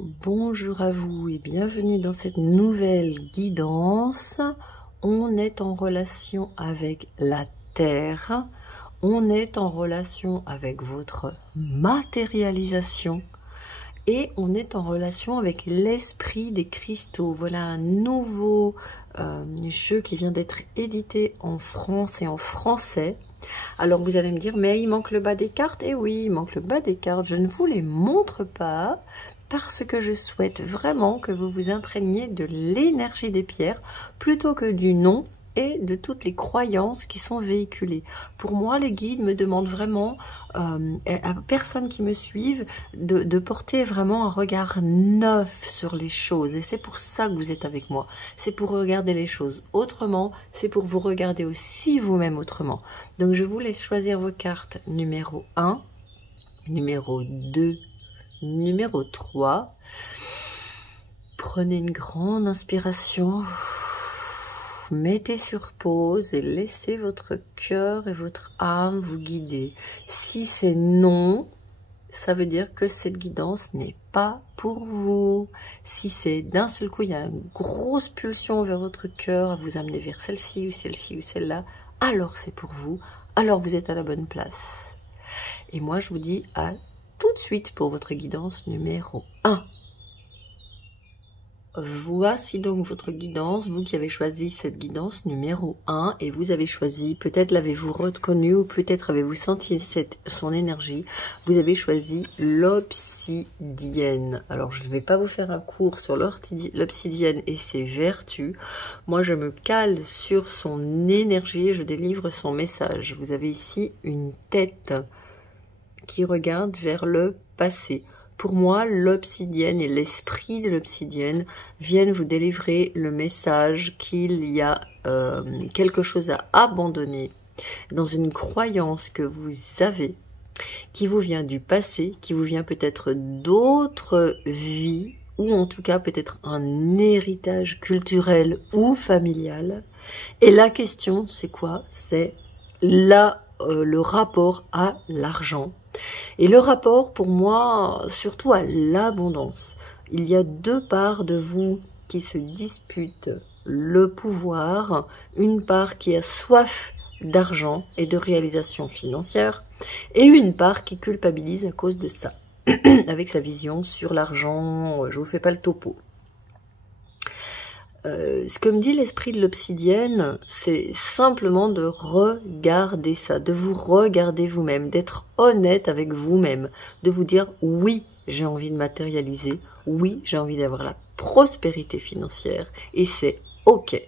Bonjour à vous et bienvenue dans cette nouvelle guidance. On est en relation avec la Terre, on est en relation avec votre matérialisation et on est en relation avec l'esprit des cristaux. Voilà un nouveau jeu qui vient d'être édité en France et en français. Alors vous allez me dire, mais il manque le bas des cartes. Eh oui, il manque le bas des cartes. Je ne vous les montre pas parce que je souhaite vraiment que vous vous imprégniez de l'énergie des pierres plutôt que du nom et de toutes les croyances qui sont véhiculées. Pour moi, les guides me demandent vraiment, à personnes qui me suivent, de porter vraiment un regard neuf sur les choses. Et c'est pour ça que vous êtes avec moi. C'est pour regarder les choses autrement, c'est pour vous regarder aussi vous-même autrement. Donc je vous laisse choisir vos cartes numéro 1, numéro 2, numéro 3. Prenez une grande inspiration. Mettez sur pause et laissez votre cœur et votre âme vous guider. Si c'est non, ça veut dire que cette guidance n'est pas pour vous. Si c'est d'un seul coup, il y a une grosse pulsion vers votre cœur à vous amener vers celle-ci ou celle-ci ou celle-là, alors c'est pour vous, alors vous êtes à la bonne place. Et moi, je vous dis à tout de suite pour votre guidance numéro 1. Voici donc votre guidance, vous qui avez choisi cette guidance numéro 1 et vous avez choisi, peut-être l'avez-vous reconnu ou peut-être avez-vous senti son énergie, vous avez choisi l'obsidienne. Alors je ne vais pas vous faire un cours sur l'obsidienne et ses vertus, moi je me cale sur son énergie et je délivre son message. Vous avez ici une tête qui regarde vers le passé. Pour moi, l'obsidienne et l'esprit de l'obsidienne viennent vous délivrer le message qu'il y a quelque chose à abandonner dans une croyance que vous avez, qui vous vient du passé, qui vous vient peut-être d'autres vies, ou en tout cas peut-être un héritage culturel ou familial. Et la question, c'est quoi? C'est le rapport à l'argent. Et le rapport, pour moi, surtout à l'abondance. Il y a deux parts de vous qui se disputent le pouvoir. Une part qui a soif d'argent et de réalisation financière. Et une part qui culpabilise à cause de ça. Avec sa vision sur l'argent, je vous fais pas le topo. Ce que me dit l'esprit de l'obsidienne, c'est simplement de regarder ça, de vous regarder vous-même, d'être honnête avec vous-même, de vous dire oui, j'ai envie de matérialiser, oui, j'ai envie d'avoir la prospérité financière et c'est ok.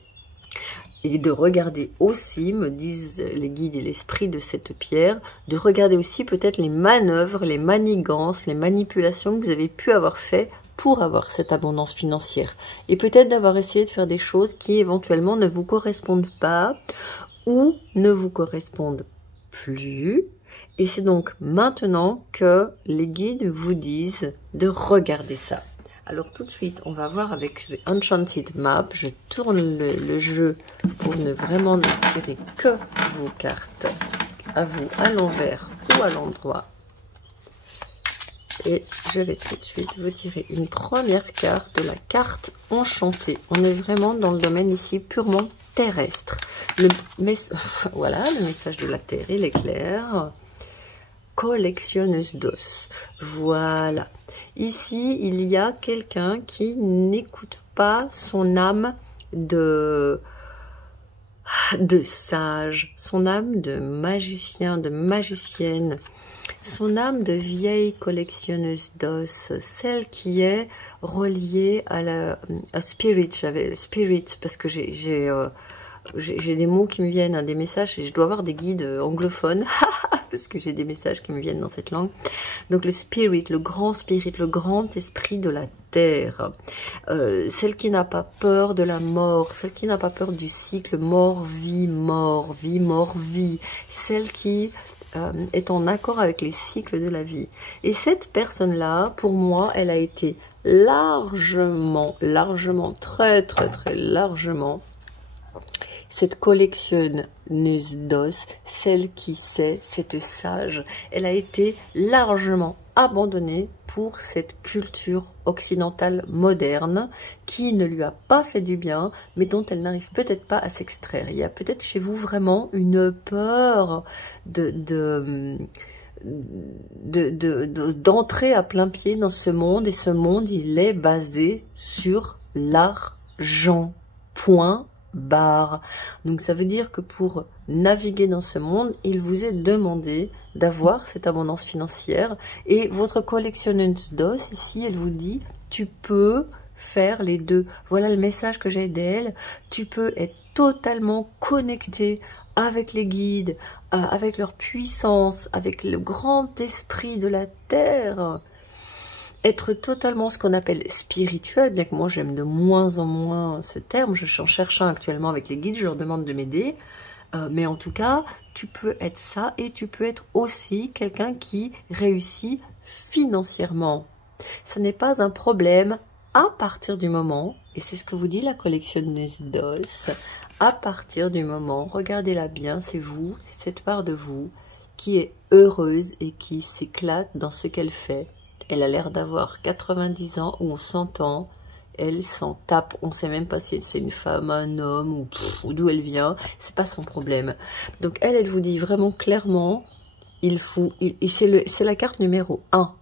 Et de regarder aussi, me disent les guides et l'esprit de cette pierre, de regarder aussi peut-être les manœuvres, les manigances, les manipulations que vous avez pu avoir fait pour avoir cette abondance financière. Et peut-être d'avoir essayé de faire des choses qui éventuellement ne vous correspondent pas ou ne vous correspondent plus. Et c'est donc maintenant que les guides vous disent de regarder ça. Alors tout de suite, on va voir avec The Enchanted Map. Je tourne le jeu pour ne vraiment ne tirer que vos cartes. À vous, à l'envers ou à l'endroit. Et je vais tout de suite vous tirer une première carte de la carte enchantée. On est vraiment dans le domaine ici purement terrestre. Voilà, le message de la Terre, il est clair. Collectionneuse d'os. Voilà. Ici, il y a quelqu'un qui n'écoute pas son âme de sage, son âme de magicien, de magicienne, son âme de vieille collectionneuse d'os, celle qui est reliée à spirit. J'avais spirit parce que j'ai des mots qui me viennent, hein, des messages, et je dois avoir des guides anglophones parce que j'ai des messages qui me viennent dans cette langue. Donc le spirit, le grand esprit de la terre, celle qui n'a pas peur de la mort, celle qui n'a pas peur du cycle mort-vie, mort, vie, mort, vie, celle qui est en accord avec les cycles de la vie. Et cette personne-là, pour moi, elle a été largement, très largement cette collectionneuse d'os, celle qui sait, cette sage, elle a été largement abandonnée pour cette culture occidentale moderne qui ne lui a pas fait du bien, mais dont elle n'arrive peut-être pas à s'extraire. Il y a peut-être chez vous vraiment une peur d'entrer à plein pied dans ce monde, et ce monde, il est basé sur l'argent. Point barre. Donc ça veut dire que pour naviguer dans ce monde, il vous est demandé d'avoir cette abondance financière, et votre collectionneuse d'os ici, elle vous dit, tu peux faire les deux. Voilà le message que j'ai d'elle. Tu peux être totalement connecté avec les guides, avec leur puissance, avec le grand esprit de la terre, être totalement ce qu'on appelle spirituel, bien que moi j'aime de moins en moins ce terme, je cherche un actuellement avec les guides, je leur demande de m'aider, mais en tout cas, tu peux être ça, et tu peux être aussi quelqu'un qui réussit financièrement. Ce n'est pas un problème à partir du moment, et c'est ce que vous dit la collectionneuse d'os, à partir du moment, regardez-la bien, c'est vous, c'est cette part de vous qui est heureuse et qui s'éclate dans ce qu'elle fait. Elle a l'air d'avoir 90 ans ou 100 ans, elle s'en tape, on ne sait même pas si c'est une femme, un homme, ou d'où elle vient, c'est pas son problème. Donc elle vous dit vraiment clairement, c'est la carte numéro 1.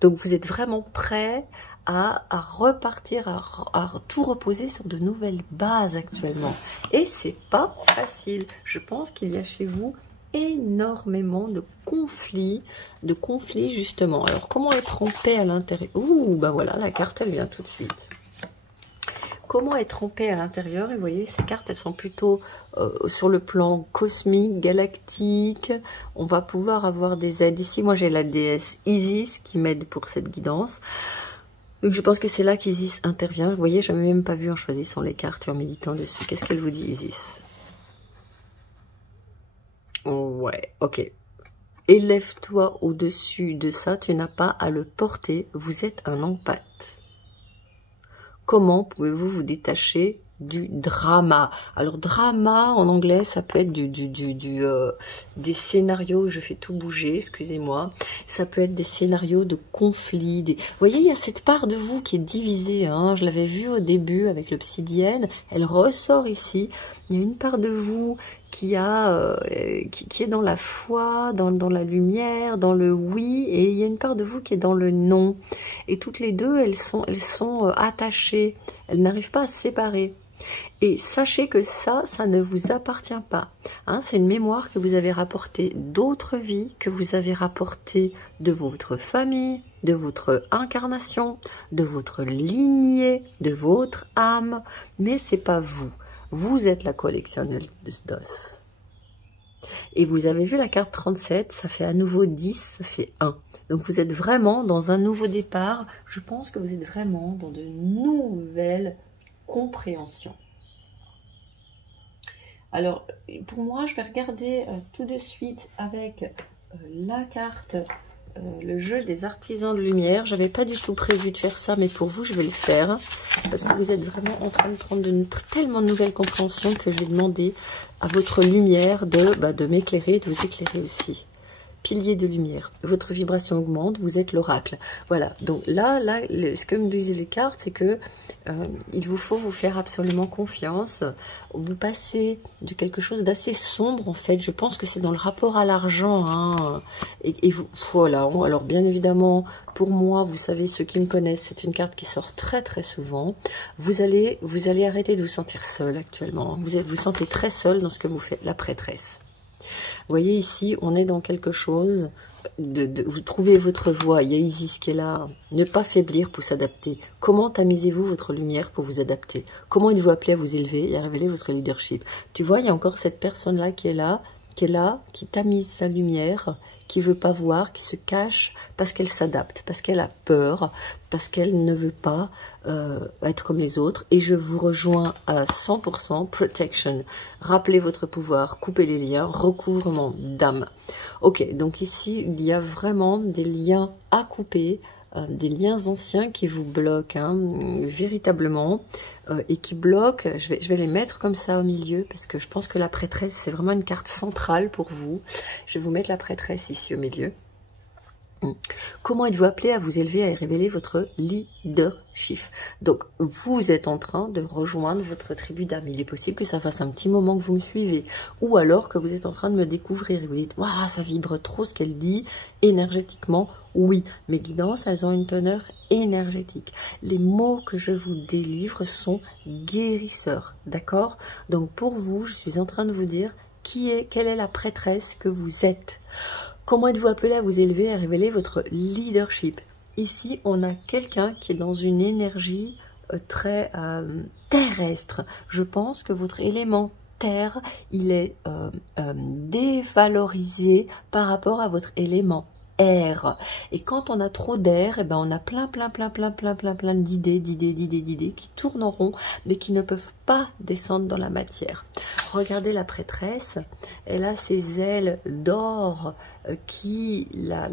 Donc vous êtes vraiment prêt à repartir, à tout reposer sur de nouvelles bases actuellement. Et c'est pas facile. Je pense qu'il y a chez vous énormément de conflits justement. Alors comment être en paix à l'intérieur? Ouh, ben voilà, la carte elle vient tout de suite. Comment être en paix à l'intérieur? Et vous voyez, ces cartes, elles sont plutôt sur le plan cosmique, galactique. On va pouvoir avoir des aides. Ici, moi, j'ai la déesse Isis qui m'aide pour cette guidance. Donc, je pense que c'est là qu'Isis intervient. Vous voyez, je n'avais même pas vu en choisissant les cartes et en méditant dessus. Qu'est-ce qu'elle vous dit, Isis? Ouais, ok. Élève-toi au-dessus de ça, tu n'as pas à le porter. Vous êtes un empathe. Comment pouvez-vous vous détacher du drama? Alors, drama, en anglais, ça peut être des scénarios, je fais tout bouger, excusez-moi. Ça peut être des scénarios de conflits. Vous voyez, il y a cette part de vous qui est divisée. Hein. Je l'avais vue au début avec l'obsidienne. Elle ressort ici. Il y a une part de vous qui est dans la foi, dans la lumière, dans le oui, et il y a une part de vous qui est dans le non. Et toutes les deux, elles sont attachées. Elles n'arrivent pas à se séparer. Et sachez que ça ne vous appartient pas. Hein, c'est une mémoire que vous avez rapportée d'autres vies, que vous avez rapportée de votre famille, de votre incarnation, de votre lignée, de votre âme. Mais c'est pas vous. Vous êtes la collectionneuse d'os. Et vous avez vu la carte 37, ça fait à nouveau 10, ça fait 1. Donc vous êtes vraiment dans un nouveau départ. Je pense que vous êtes vraiment dans de nouvelles compréhensions. Alors, pour moi, je vais regarder tout de suite avec la carte, le jeu des artisans de lumière. J'avais pas du tout prévu de faire ça, mais pour vous, je vais le faire. Parce que vous êtes vraiment en train de prendre tellement de nouvelles compréhensions que je vais demander à votre lumière de m'éclairer, de vous éclairer aussi. Pilier de lumière, votre vibration augmente, vous êtes l'oracle. Voilà, donc là ce que me disent les cartes, c'est que il vous faut vous faire absolument confiance. Vous passez de quelque chose d'assez sombre, en fait. Je pense que c'est dans le rapport à l'argent. Hein. Et vous, voilà, alors bien évidemment, pour moi, vous savez, ceux qui me connaissent, c'est une carte qui sort très très souvent. Vous allez arrêter de vous sentir seul actuellement. Vous vous sentez très seul dans ce que vous faites, la prêtresse. Vous voyez ici, on est dans quelque chose, vous trouvez votre voie, il y a Isis qui est là, ne pas faiblir pour s'adapter. Comment tamisez-vous votre lumière pour vous adapter? Comment êtes-vous appelé à vous élever et à révéler votre leadership? Tu vois, il y a encore cette personne-là qui est là, qui tamise sa lumière, qui veut pas voir, qui se cache parce qu'elle s'adapte, parce qu'elle a peur, parce qu'elle ne veut pas être comme les autres. Et je vous rejoins à 100%, protection. Rappelez votre pouvoir, coupez les liens, recouvrement d'âme. Ok, donc ici, il y a vraiment des liens à couper. des liens anciens qui vous bloquent, hein, véritablement, et qui bloquent. Je vais les mettre comme ça au milieu, parce que je pense que la prêtresse, c'est vraiment une carte centrale pour vous. Je vais vous mettre la prêtresse ici au milieu. Comment êtes-vous appelé à vous élever, à révéler votre leadership? Donc, vous êtes en train de rejoindre votre tribu d'âme. Il est possible que ça fasse un petit moment que vous me suivez. Ou alors que vous êtes en train de me découvrir et vous dites, waouh, ça vibre trop ce qu'elle dit. Énergétiquement, oui. Mes guidances, elles ont une teneur énergétique. Les mots que je vous délivre sont guérisseurs. D'accord? Donc, pour vous, je suis en train de vous dire quelle est la prêtresse que vous êtes. Comment êtes-vous appelé à vous élever, à révéler votre leadership? Ici, on a quelqu'un qui est dans une énergie très terrestre. Je pense que votre élément terre, il est dévalorisé par rapport à votre élément air. Et quand on a trop d'air, eh ben on a plein d'idées qui tournent en rond, mais qui ne peuvent pas descendre dans la matière. Regardez la prêtresse, elle a ses ailes d'or qui la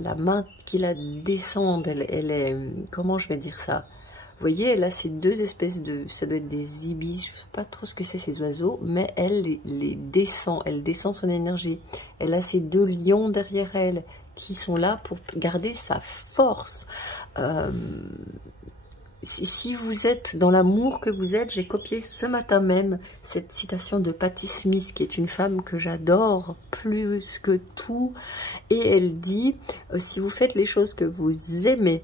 descendent. Elle est, comment je vais dire ça? Vous voyez, elle a ces deux espèces de, ça doit être des ibis, je ne sais pas trop ce que c'est ces oiseaux, mais elle les descend, elle descend son énergie. Elle a ces deux lions derrière elle qui sont là pour garder sa force. Si vous êtes dans l'amour que vous êtes, j'ai copié ce matin même cette citation de Patti Smith, qui est une femme que j'adore plus que tout. Et elle dit, si vous faites les choses que vous aimez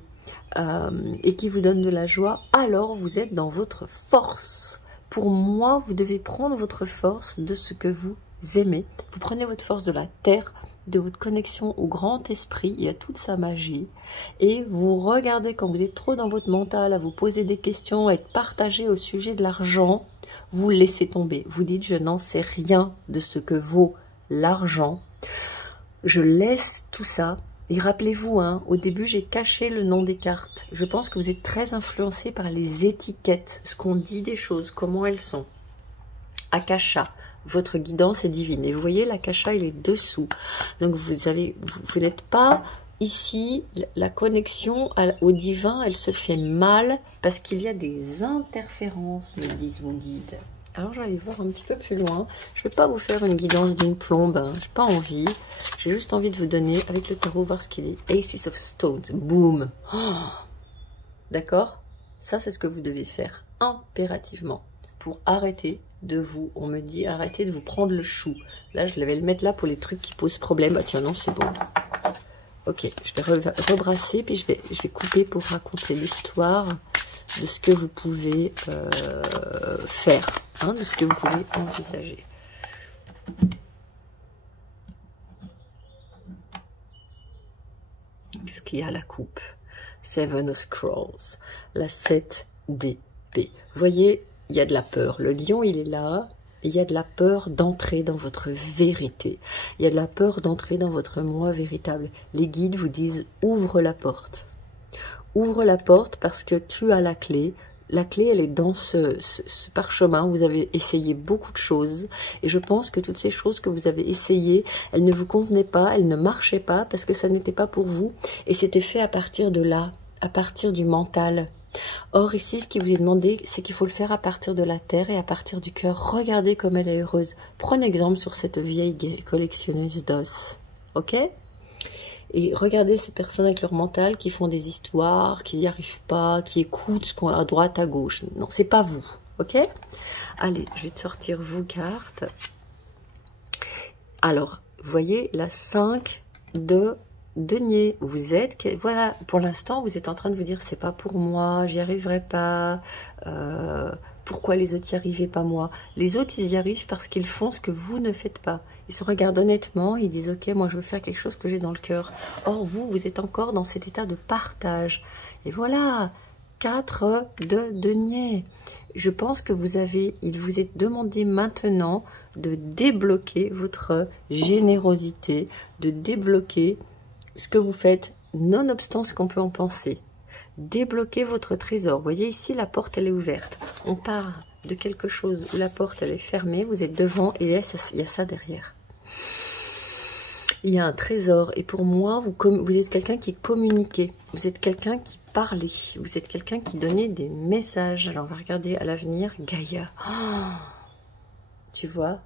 et qui vous donnent de la joie, alors vous êtes dans votre force. Pour moi, vous devez prendre votre force de ce que vous aimez. Vous prenez votre force de la terre, de votre connexion au grand esprit et à toute sa magie, et vous regardez quand vous êtes trop dans votre mental à vous poser des questions, à être partagé au sujet de l'argent, vous laissez tomber, vous dites je n'en sais rien de ce que vaut l'argent, je laisse tout ça. Et rappelez-vous, hein, au début j'ai caché le nom des cartes, je pense que vous êtes très influencé par les étiquettes, ce qu'on dit des choses, comment elles sont. Akasha, votre guidance est divine. Et vous voyez, l'Akasha, il est dessous. Donc, vous n'êtes pas ici. La connexion au divin, elle se fait mal parce qu'il y a des interférences, me disent vos guides. Alors, je vais aller voir un petit peu plus loin. Je ne vais pas vous faire une guidance d'une plombe. Hein. Je n'ai pas envie. J'ai juste envie de vous donner, avec le tarot, voir ce qu'il dit. Aces of Stones. Boom. Oh. D'accord? Ça, c'est ce que vous devez faire impérativement pour arrêter de vous, on me dit arrêtez de vous prendre le chou. Là je vais le mettre là pour les trucs qui posent problème. Ah tiens non c'est bon. Ok, je vais rebrasser puis je vais couper pour raconter l'histoire de ce que vous pouvez faire, hein, de ce que vous pouvez envisager. Qu'est-ce qu'il y a à la coupe? Seven of Scrolls, la 7 d'épée. Vous voyez, il y a de la peur. Le lion, il est là. Et il y a de la peur d'entrer dans votre vérité. Il y a de la peur d'entrer dans votre moi véritable. Les guides vous disent, ouvre la porte. Ouvre la porte parce que tu as la clé. La clé, elle est dans ce parchemin. Vous avez essayé beaucoup de choses. Et je pense que toutes ces choses que vous avez essayées, elles ne vous convenaient pas, elles ne marchaient pas parce que ça n'était pas pour vous. Et c'était fait à partir de là, à partir du mental. Or ici, ce qui vous est demandé, c'est qu'il faut le faire à partir de la terre et à partir du cœur. Regardez comme elle est heureuse. Prenez exemple sur cette vieille collectionneuse d'os. Ok? Et regardez ces personnes avec leur mental qui font des histoires, qui n'y arrivent pas, qui écoutent ce qu'on a à droite, à gauche. Non, c'est pas vous. Ok? Allez, je vais te sortir vos cartes. Alors, vous voyez la 5 de denier, vous êtes, voilà, pour l'instant, vous êtes en train de vous dire, c'est pas pour moi, j'y arriverai pas, pourquoi les autres y arrivaient, pas moi. Les autres, ils y arrivent parce qu'ils font ce que vous ne faites pas. Ils se regardent honnêtement, ils disent, ok, moi, je veux faire quelque chose que j'ai dans le cœur. Or, vous êtes encore dans cet état de partage. Et voilà, 4 de denier. Je pense que il vous est demandé maintenant de débloquer votre générosité, de débloquer ce que vous faites, nonobstant ce qu'on peut en penser. Débloquez votre trésor. Vous voyez ici, la porte, elle est ouverte. On part de quelque chose où la porte, elle est fermée. Vous êtes devant et il y a ça derrière. Il y a un trésor. Et pour moi, vous êtes quelqu'un qui est communiqué. Vous êtes quelqu'un qui parler. Vous êtes quelqu'un qui donnait des messages. Alors, on va regarder à l'avenir. Gaïa. Oh, tu vois,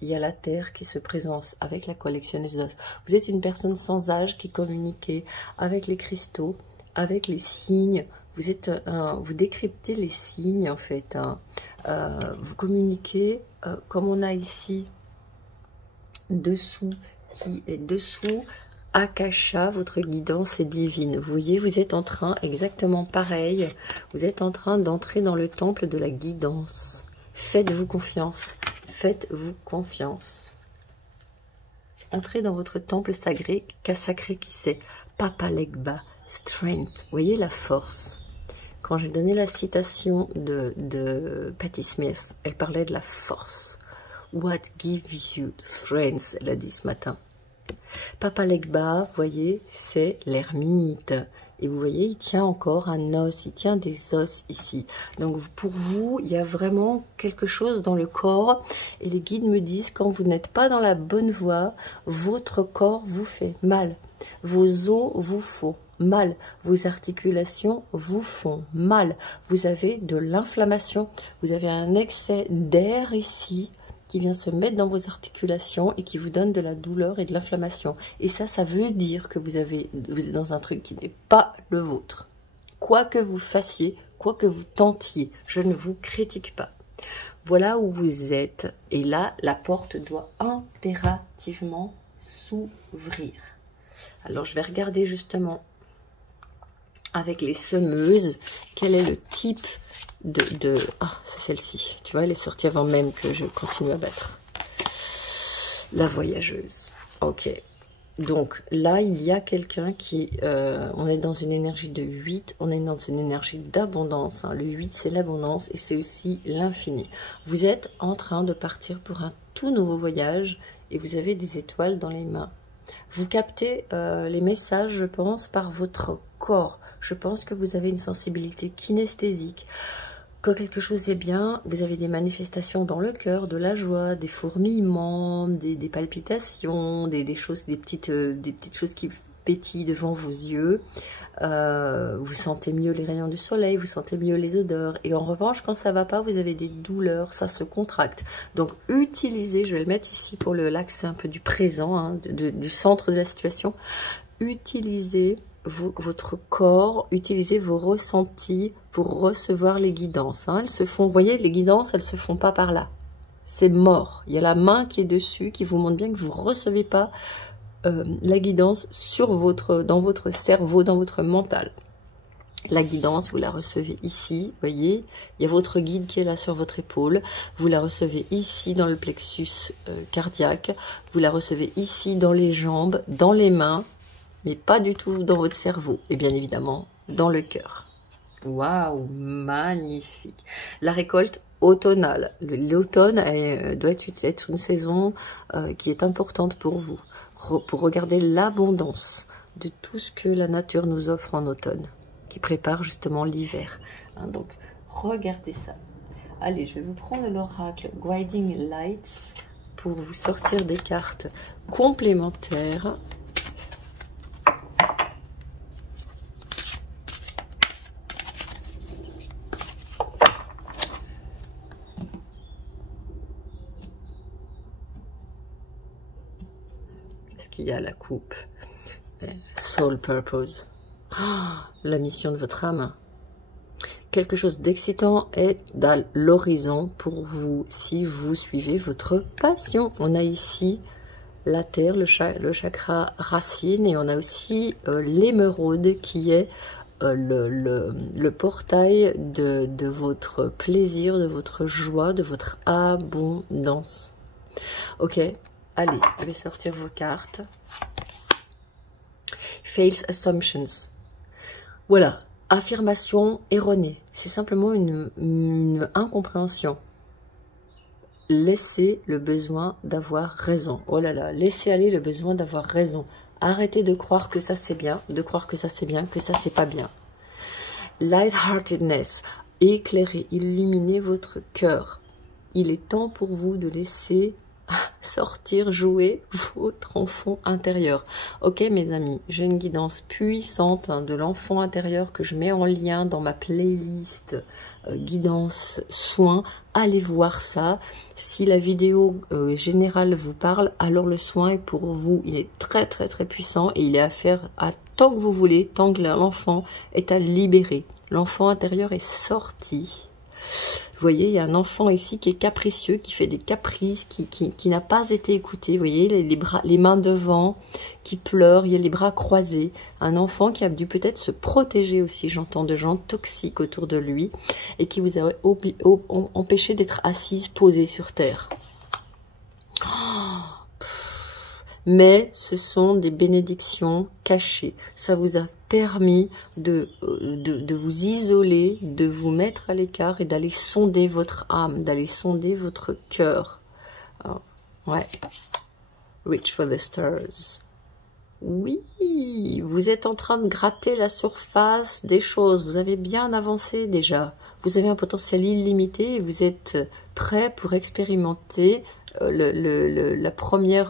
il y a la Terre qui se présente avec la collectionneuse d'os. Vous êtes une personne sans âge qui communiquait avec les cristaux, avec les signes. Vous êtes vous décryptez les signes en fait. Hein. Vous communiquez comme on a ici dessous, qui est dessous. Akasha, votre guidance est divine. Vous voyez, vous êtes en train, exactement pareil, vous êtes en train d'entrer dans le temple de la guidance. Faites-vous confiance. Faites-vous confiance. Entrez dans votre temple sacré qui c'est Papa Legba, Strength. Vous voyez la force. Quand j'ai donné la citation de Patti Smith, elle parlait de la force. What gives you strength, elle a dit ce matin. Papa Legba, vous voyez, c'est l'ermite. Et vous voyez, il tient encore un os, il tient des os ici. Donc pour vous, il y a vraiment quelque chose dans le corps. Et les guides me disent, quand vous n'êtes pas dans la bonne voie, votre corps vous fait mal. Vos os vous font mal. Vos articulations vous font mal. Vous avez de l'inflammation. Vous avez un excès d'air ici qui vient se mettre dans vos articulations et qui vous donne de la douleur et de l'inflammation. Et ça veut dire que vous êtes dans un truc qui n'est pas le vôtre. Quoi que vous fassiez, quoi que vous tentiez, je ne vous critique pas. Voilà où vous êtes. Et là, la porte doit impérativement s'ouvrir. Alors, je vais regarder justement avec les semeuses, quel est le type ah, c'est celle-ci. Tu vois, elle est sortie avant même que je continue à battre. La voyageuse. Ok. Donc, là, il y a quelqu'un qui... on est dans une énergie de 8. On est dans une énergie d'abondance. Hein. Le 8, c'est l'abondance et c'est aussi l'infini. Vous êtes en train de partir pour un tout nouveau voyage et vous avez des étoiles dans les mains. Vous captez les messages, je pense, par votre corps. Je pense que vous avez une sensibilité kinesthésique. Quand quelque chose est bien, vous avez des manifestations dans le cœur, de la joie, des fourmillements, des palpitations, des petites choses qui pétillent devant vos yeux. Vous sentez mieux les rayons du soleil, vous sentez mieux les odeurs. Et en revanche, quand ça ne va pas, vous avez des douleurs, ça se contracte. Donc, utilisez, je vais le mettre ici pour l'axe un peu du présent, hein, du centre de la situation. Utilisez votre corps, utilisez vos ressentis pour recevoir les guidances. Hein. Elles se font, vous voyez, les guidances, elles se font pas par là. C'est mort. Il y a la main qui est dessus, qui vous montre bien que vous ne recevez pas la guidance dans votre cerveau, dans votre mental. La guidance, vous la recevez ici, vous voyez, il y a votre guide qui est là sur votre épaule. Vous la recevez ici dans le plexus cardiaque. Vous la recevez ici dans les jambes, dans les mains, mais pas du tout dans votre cerveau, et bien évidemment dans le cœur. Waouh, magnifique. La récolte automnale. L'automne doit être une saison qui est importante pour vous, pour regarder l'abondance de tout ce que la nature nous offre en automne, qui prépare justement l'hiver. Hein, donc, regardez ça. Allez, je vais vous prendre l'oracle Guiding Lights pour vous sortir des cartes complémentaires. Qu'il y a la coupe Soul Purpose, la mission de votre âme. Quelque chose d'excitant est dans l'horizon pour vous si vous suivez votre passion. On a ici la terre, le chakra racine, et on a aussi l'émeraude qui est le portail de votre plaisir, de votre joie, de votre abondance. Ok. Allez, je vais sortir vos cartes. False assumptions. Voilà, affirmation erronée. C'est simplement une incompréhension. Laissez le besoin d'avoir raison. Oh là là, laissez aller le besoin d'avoir raison. Arrêtez de croire que ça c'est bien, de croire que ça c'est bien, que ça c'est pas bien. Lightheartedness. Éclairez, illuminez votre cœur. Il est temps pour vous de laisser sortir, jouer votre enfant intérieur. Ok mes amis, j'ai une guidance puissante de l'enfant intérieur que je mets en lien dans ma playlist guidance soins. Allez voir ça. Si la vidéo générale vous parle, alors le soin est pour vous. Il est très très très puissant et il est à faire à tant que vous voulez, tant que l'enfant est à libérer. L'enfant intérieur est sorti. Vous voyez, il y a un enfant ici qui est capricieux, qui fait des caprices, qui n'a pas été écouté. Vous voyez, les mains devant, qui pleurent, il y a les bras croisés. Un enfant qui a dû peut-être se protéger aussi, j'entends de gens toxiques autour de lui, et qui vous a empêché d'être assise, posée sur terre. Mais ce sont des bénédictions cachées. Ça vous a permis de vous isoler, de vous mettre à l'écart et d'aller sonder votre âme, d'aller sonder votre cœur. Ouais. Reach for the stars. Oui, vous êtes en train de gratter la surface des choses. Vous avez bien avancé déjà. Vous avez un potentiel illimité et vous êtes prêt pour expérimenter le premier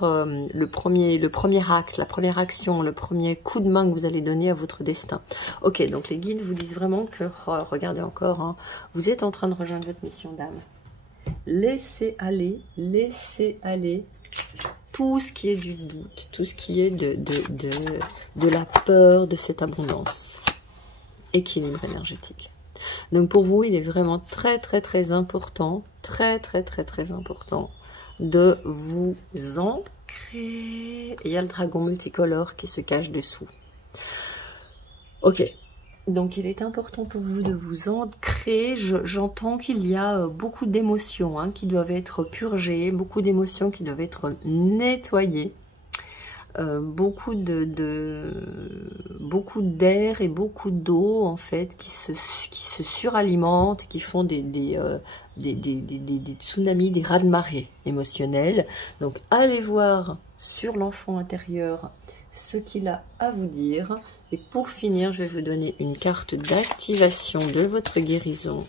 acte, la première action, le premier coup de main que vous allez donner à votre destin. Ok, donc les guides vous disent vraiment que, regardez encore, hein, vous êtes en train de rejoindre votre mission d'âme. Laissez aller tout ce qui est du doute, tout ce qui est de la peur de cette abondance. Équilibre énergétique. Donc pour vous, il est vraiment très très très important, très important de vous ancrer. Et il y a le dragon multicolore qui se cache dessous. Ok, donc il est important pour vous de vous ancrer. J'entends qu'il y a beaucoup d'émotions hein, qui doivent être purgées, beaucoup d'émotions qui doivent être nettoyées. Beaucoup d'air et beaucoup d'eau en fait qui se suralimentent, qui font des tsunamis, des raz-de-marée émotionnels. Donc allez voir sur l'enfant intérieur ce qu'il a à vous dire. Et pour finir, je vais vous donner une carte d'activation de votre guérison.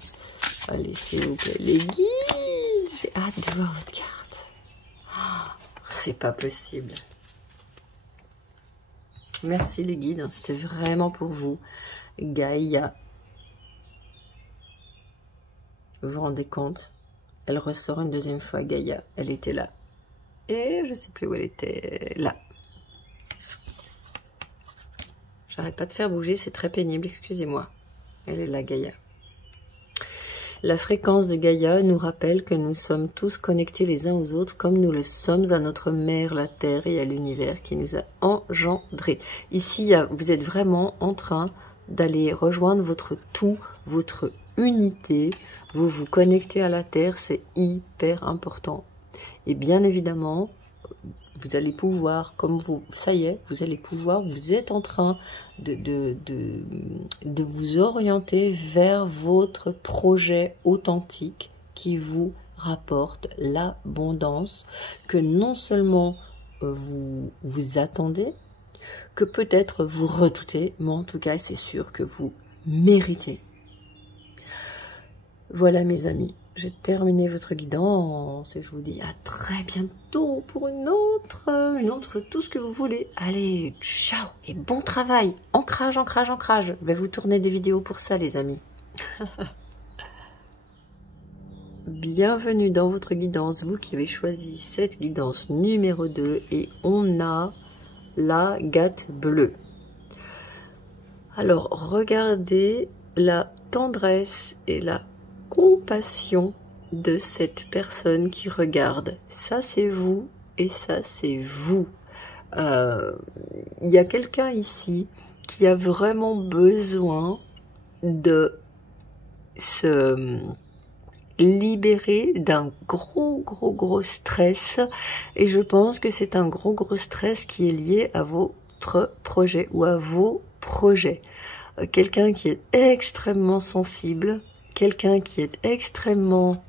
Allez, s'il vous plaît, les guides, j'ai hâte de voir votre carte. Oh, c'est pas possible. Merci les guides, c'était vraiment pour vous. Gaïa. Vous vous rendez compte? Elle ressort une deuxième fois, Gaïa. Elle était là. Et je ne sais plus où elle était. Là. J'arrête pas de faire bouger, c'est très pénible, excusez-moi. Elle est là, Gaïa. La fréquence de Gaïa nous rappelle que nous sommes tous connectés les uns aux autres comme nous le sommes à notre mère, la Terre, et à l'univers qui nous a engendrés. Ici, vous êtes vraiment en train d'aller rejoindre votre tout, votre unité. Vous vous connectez à la Terre, c'est hyper important. Et bien évidemment, vous allez pouvoir, comme vous, ça y est, vous allez pouvoir, vous êtes en train de vous orienter vers votre projet authentique qui vous rapporte l'abondance que non seulement vous attendez, que peut-être vous redoutez, mais en tout cas, c'est sûr que vous méritez. Voilà mes amis. J'ai terminé votre guidance et je vous dis à très bientôt pour une autre, tout ce que vous voulez. Allez, ciao et bon travail. Ancrage, ancrage, ancrage. Je vais vous tourner des vidéos pour ça, les amis. Bienvenue dans votre guidance, vous qui avez choisi cette guidance numéro 2 et on a la gâte bleue. Alors, regardez la tendresse et la compassion de cette personne qui regarde. Ça c'est vous et ça c'est vous. Il y a quelqu'un ici qui a vraiment besoin de se libérer d'un gros stress et je pense que c'est un gros stress qui est lié à votre projet ou à vos projets. Quelqu'un qui est extrêmement sensible, quelqu'un qui est extrêmement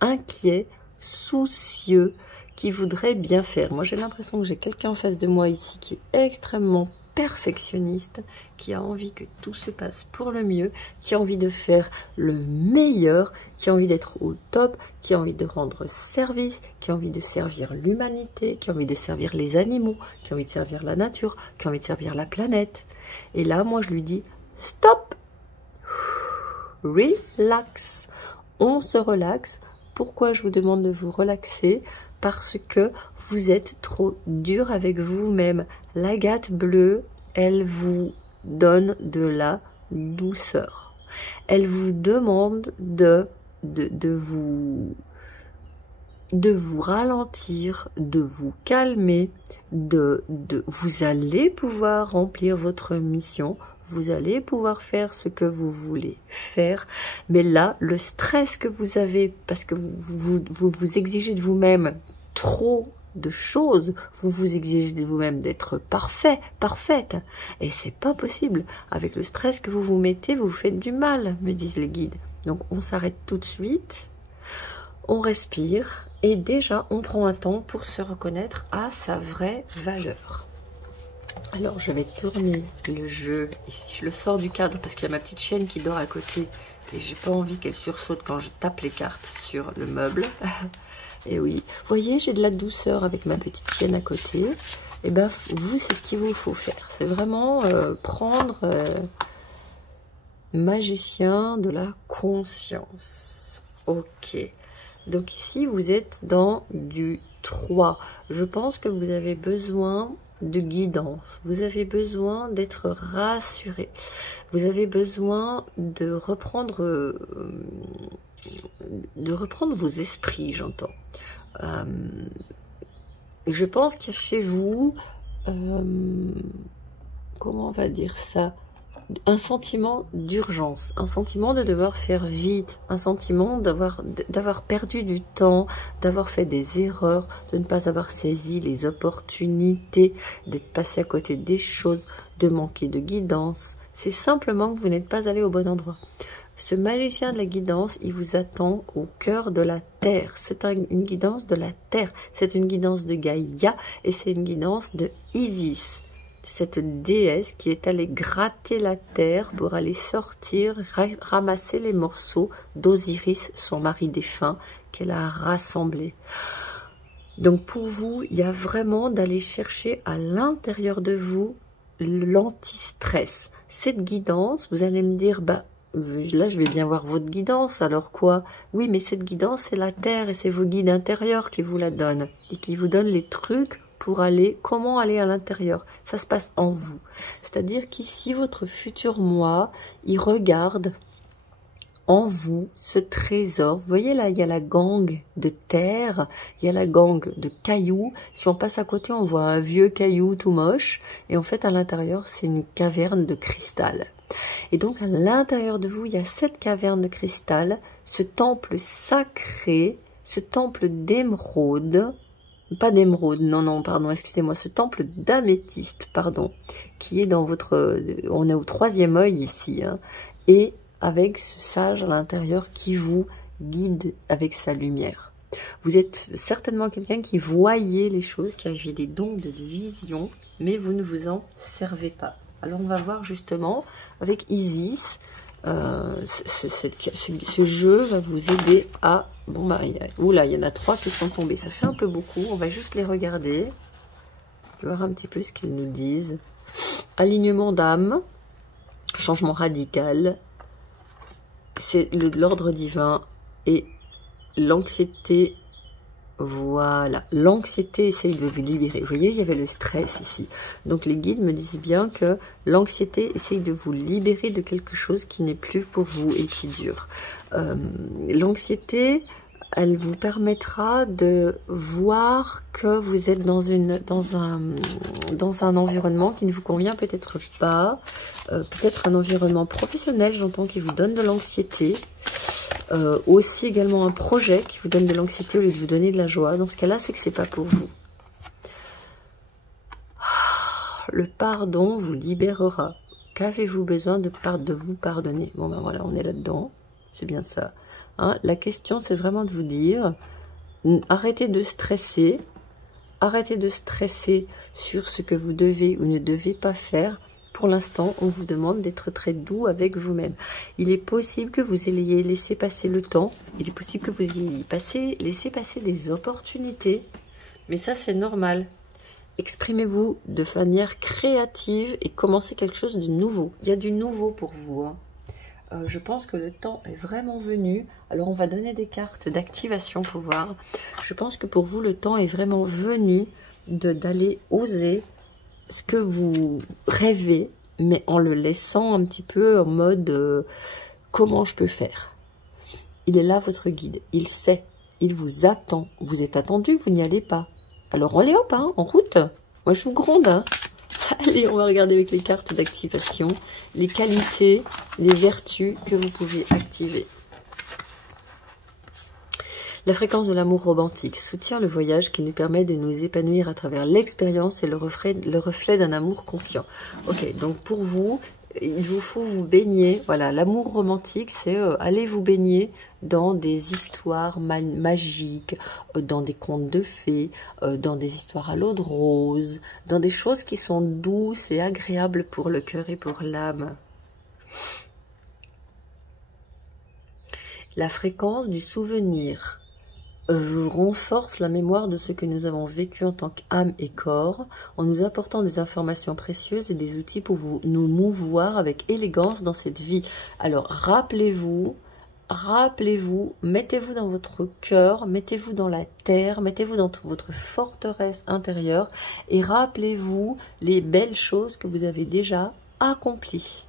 inquiet, soucieux, qui voudrait bien faire. Moi, j'ai l'impression que j'ai quelqu'un en face de moi ici qui est extrêmement perfectionniste, qui a envie que tout se passe pour le mieux, qui a envie de faire le meilleur, qui a envie d'être au top, qui a envie de rendre service, qui a envie de servir l'humanité, qui a envie de servir les animaux, qui a envie de servir la nature, qui a envie de servir la planète. Et là, moi, je lui dis, stop, relax, on se relaxe. Pourquoi je vous demande de vous relaxer? Parce que vous êtes trop dur avec vous-même. L'agate bleue, elle vous donne de la douceur. Elle vous demande de vous ralentir, de vous calmer, vous allez pouvoir remplir votre mission. Vous allez pouvoir faire ce que vous voulez faire, mais là, le stress que vous avez, parce que vous exigez de vous-même trop de choses, vous vous exigez de vous-même d'être parfait, parfaite, et c'est pas possible. Avec le stress que vous vous mettez, vous vous faites du mal, me disent les guides. Donc on s'arrête tout de suite, on respire, et déjà on prend un temps pour se reconnaître à sa vraie valeur. Alors je vais tourner le jeu ici, je le sors du cadre parce qu'il y a ma petite chienne qui dort à côté et j'ai pas envie qu'elle sursaute quand je tape les cartes sur le meuble. Et oui, vous voyez, j'ai de la douceur avec ma petite chienne à côté. Et ben vous, c'est ce qu'il vous faut faire, c'est vraiment prendre magicien de la conscience. Ok, donc ici vous êtes dans du 3. Je pense que vous avez besoin de guidance, vous avez besoin d'être rassuré, vous avez besoin de reprendre vos esprits, j'entends. Je pense qu'il y a chez vous, comment on va dire ça, un sentiment d'urgence, un sentiment de devoir faire vite, un sentiment d'avoir perdu du temps, d'avoir fait des erreurs, de ne pas avoir saisi les opportunités, d'être passé à côté des choses, de manquer de guidance. C'est simplement que vous n'êtes pas allé au bon endroit. Ce magicien de la guidance, il vous attend au cœur de la terre. C'est une guidance de la terre, c'est une guidance de Gaïa et c'est une guidance de Isis. Cette déesse qui est allée gratter la terre pour aller sortir, ramasser les morceaux d'Osiris, son mari défunt, qu'elle a rassemblés. Donc pour vous, il y a vraiment d'aller chercher à l'intérieur de vous l'anti-stress. Cette guidance, vous allez me dire, bah, là je vais bien voir votre guidance, alors quoi? Oui, mais cette guidance, c'est la terre et c'est vos guides intérieurs qui vous la donnent et qui vous donnent les trucs pour aller, comment aller à l'intérieur. Ça se passe en vous. C'est-à-dire qu'ici, votre futur moi, il regarde en vous ce trésor. Vous voyez là, il y a la gangue de terre, il y a la gangue de cailloux. Si on passe à côté, on voit un vieux caillou tout moche. Et en fait, à l'intérieur, c'est une caverne de cristal. Et donc, à l'intérieur de vous, il y a cette caverne de cristal, ce temple sacré, ce temple d'émeraude. Pas d'émeraude, non, pardon, excusez-moi, ce temple d'améthyste, pardon, qui est dans votre... On est au 3e œil ici, hein, et avec ce sage à l'intérieur qui vous guide avec sa lumière. Vous êtes certainement quelqu'un qui voyait les choses, qui avait des dons de vision, mais vous ne vous en servez pas. Alors on va voir justement, avec Isis, ce jeu va vous aider à... Bon bah, oula, il y en a 3 qui sont tombés, ça fait un peu beaucoup. On va juste les regarder, voir un petit peu ce qu'ils nous disent. Alignement d'âme, changement radical, c'est l'ordre divin et l'anxiété. Voilà, l'anxiété essaye de vous libérer. Vous voyez, il y avait le stress ici. Donc les guides me disent bien que l'anxiété essaye de vous libérer de quelque chose qui n'est plus pour vous et qui dure. L'anxiété, elle vous permettra de voir que vous êtes dans un environnement qui ne vous convient peut-être pas. Peut-être un environnement professionnel, j'entends, qui vous donne de l'anxiété. Aussi également un projet qui vous donne de l'anxiété au lieu de vous donner de la joie. Dans ce cas-là, c'est que c'est pas pour vous. Le pardon vous libérera. Qu'avez-vous besoin de vous pardonner? Bon ben voilà, on est là-dedans. C'est bien ça. Hein, la question, c'est vraiment de vous dire, arrêtez de stresser, arrêtez de stresser sur ce que vous devez ou ne devez pas faire. Pour l'instant, on vous demande d'être très doux avec vous-même. Il est possible que vous ayez laissé passer le temps. Il est possible que vous ayez laissé passer des opportunités. Mais ça, c'est normal. Exprimez-vous de manière créative et commencez quelque chose de nouveau. Il y a du nouveau pour vous, hein. Je pense que le temps est vraiment venu. Alors, on va donner des cartes d'activation pour voir. Je pense que pour vous, le temps est vraiment venu d'aller oser ce que vous rêvez, mais en le laissant un petit peu en mode comment je peux faire. Il est là, votre guide. Il sait. Il vous attend. Vous êtes attendu, vous n'y allez pas. Alors, allez hop, hein, en route. Moi, je vous gronde, hein. Allez, on va regarder avec les cartes d'activation les qualités, les vertus que vous pouvez activer. La fréquence de l'amour romantique soutient le voyage qui nous permet de nous épanouir à travers l'expérience et le reflet d'un amour conscient. Ok, donc pour vous, il vous faut vous baigner. Voilà, l'amour romantique, c'est aller vous baigner dans des histoires magiques, dans des contes de fées, dans des histoires à l'eau de rose, dans des choses qui sont douces et agréables pour le cœur et pour l'âme. La fréquence du souvenir vous renforce la mémoire de ce que nous avons vécu en tant qu'âme et corps, en nous apportant des informations précieuses et des outils pour nous mouvoir avec élégance dans cette vie. Alors, rappelez-vous, mettez-vous dans votre cœur, mettez-vous dans la terre, mettez-vous dans votre forteresse intérieure et rappelez-vous les belles choses que vous avez déjà accomplies.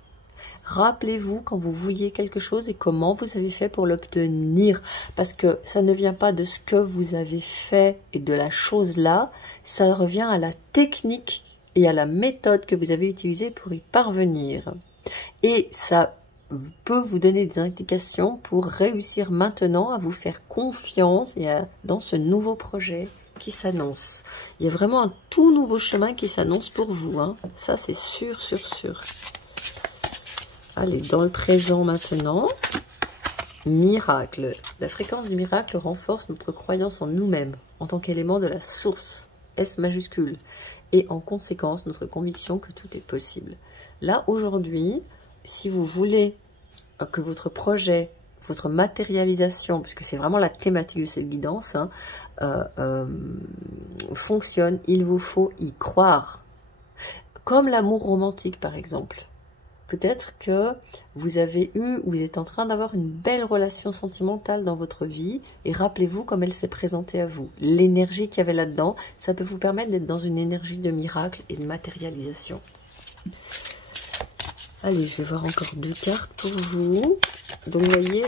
Rappelez-vous quand vous vouliez quelque chose et comment vous avez fait pour l'obtenir. Parce que ça ne vient pas de ce que vous avez fait et de la chose là. Ça revient à la technique et à la méthode que vous avez utilisée pour y parvenir. Et ça peut vous donner des indications pour réussir maintenant à vous faire confiance et dans ce nouveau projet qui s'annonce. Il y a vraiment un tout nouveau chemin qui s'annonce pour vous, hein. Ça, c'est sûr, sûr, sûr. Allez, dans le présent maintenant, miracle. La fréquence du miracle renforce notre croyance en nous-mêmes, en tant qu'élément de la source, S majuscule, et en conséquence notre conviction que tout est possible. Là, aujourd'hui, si vous voulez que votre projet, votre matérialisation, puisque c'est vraiment la thématique de cette guidance, hein, fonctionne, il vous faut y croire. Comme l'amour romantique, par exemple. Peut-être que vous avez eu ou vous êtes en train d'avoir une belle relation sentimentale dans votre vie et rappelez-vous comme elle s'est présentée à vous. L'énergie qu'il y avait là-dedans, ça peut vous permettre d'être dans une énergie de miracle et de matérialisation. Allez, je vais voir encore 2 cartes pour vous. Donc, vous voyez,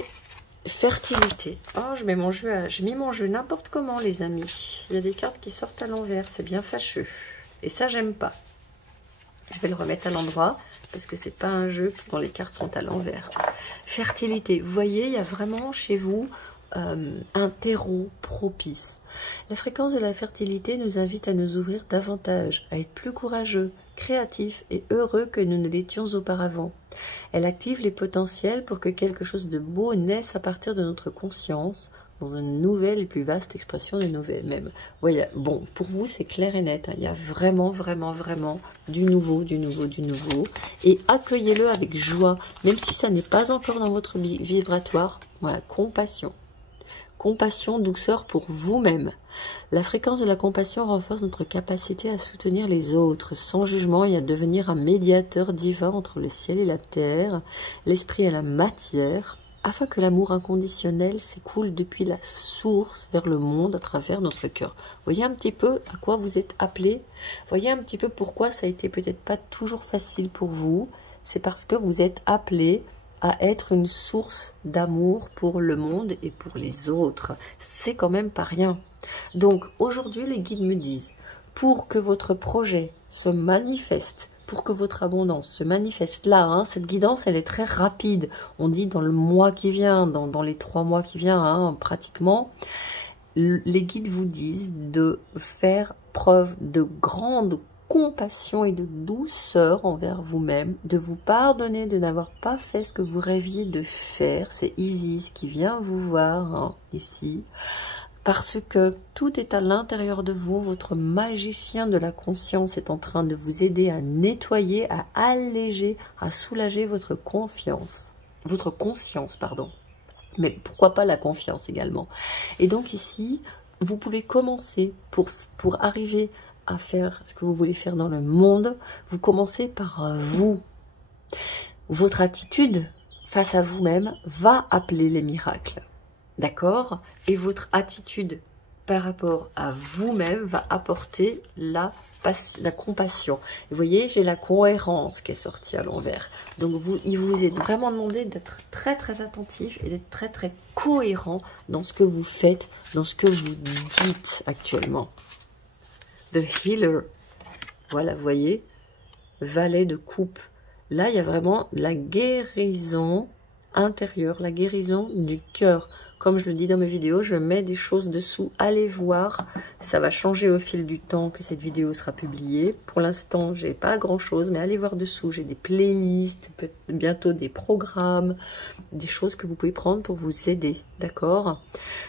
fertilité. Oh, j'ai mis mon jeu n'importe comment, les amis. Il y a des cartes qui sortent à l'envers, c'est bien fâcheux. Et ça, j'aime pas. Je vais le remettre à l'endroit parce que c'est pas un jeu dont les cartes sont à l'envers. Fertilité. Vous voyez, il y a vraiment chez vous un terreau propice. La fréquence de la fertilité nous invite à nous ouvrir davantage, à être plus courageux, créatifs et heureux que nous ne l'étions auparavant. Elle active les potentiels pour que quelque chose de beau naisse à partir de notre conscience, dans une nouvelle et plus vaste expression de nous-mêmes. Voyez, bon, pour vous, c'est clair et net. Hein. Il y a vraiment, vraiment, vraiment du nouveau, du nouveau, du nouveau. Et accueillez-le avec joie, même si ça n'est pas encore dans votre vibratoire. Voilà, compassion. Compassion, douceur pour vous-même. La fréquence de la compassion renforce notre capacité à soutenir les autres, sans jugement et à devenir un médiateur divin entre le ciel et la terre, l'esprit et la matière, afin que l'amour inconditionnel s'écoule depuis la source vers le monde à travers notre cœur. Voyez un petit peu à quoi vous êtes appelés. Voyez un petit peu pourquoi ça a été peut-être pas toujours facile pour vous. C'est parce que vous êtes appelés à être une source d'amour pour le monde et pour les autres. C'est quand même pas rien. Donc aujourd'hui, les guides me disent, pour que votre projet se manifeste, pour que votre abondance se manifeste là, hein, cette guidance, elle est très rapide. On dit dans le mois qui vient, dans les 3 mois qui viennent, hein, pratiquement. Les guides vous disent de faire preuve de grande compassion et de douceur envers vous-même, de vous pardonner de n'avoir pas fait ce que vous rêviez de faire. C'est Isis qui vient vous voir, hein, ici. parce que tout est à l'intérieur de vous. Votre magicien de la conscience est en train de vous aider à nettoyer, à alléger, à soulager votre conscience, pardon. Mais pourquoi pas la confiance également. Et donc ici, vous pouvez commencer pour arriver à faire ce que vous voulez faire dans le monde. Vous commencez par vous. Votre attitude face à vous-même va appeler les miracles. D'accord? Et votre attitude par rapport à vous-même va apporter la compassion. Vous voyez, j'ai la cohérence qui est sortie à l'envers. Donc, il vous est vraiment demandé d'être très, très attentif et d'être très, très cohérent dans ce que vous faites, dans ce que vous dites actuellement. The Healer. Voilà, vous voyez, valet de coupe. Là, il y a vraiment la guérison intérieure, la guérison du cœur. Comme je le dis dans mes vidéos, je mets des choses dessous. Allez voir, ça va changer au fil du temps que cette vidéo sera publiée. Pour l'instant, j'ai pas grand chose, mais allez voir dessous. J'ai des playlists, bientôt des programmes, des choses que vous pouvez prendre pour vous aider. D'accord?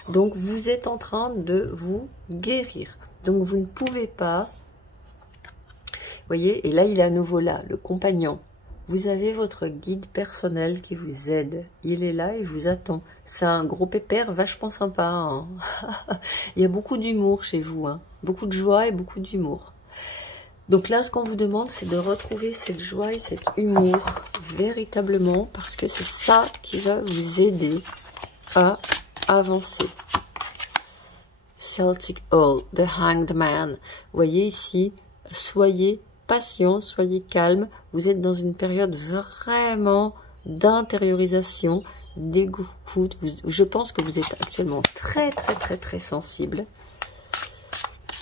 Donc, vous êtes en train de vous guérir. Donc, vous ne pouvez pas... Vous voyez, et là, il est à nouveau là, le compagnon. Vous avez votre guide personnel qui vous aide. Il est là, il vous attend. C'est un gros pépère vachement sympa. Hein. Il y a beaucoup d'humour chez vous. Hein. Beaucoup de joie et beaucoup d'humour. Donc là, ce qu'on vous demande, c'est de retrouver cette joie et cet humour véritablement, parce que c'est ça qui va vous aider à avancer. Celtic Hall, The Hanged Man. Vous voyez ici, soyez patient, soyez calme. Vous êtes dans une période vraiment d'intériorisation, d'écoute. Je pense que vous êtes actuellement très, très, très, très sensible.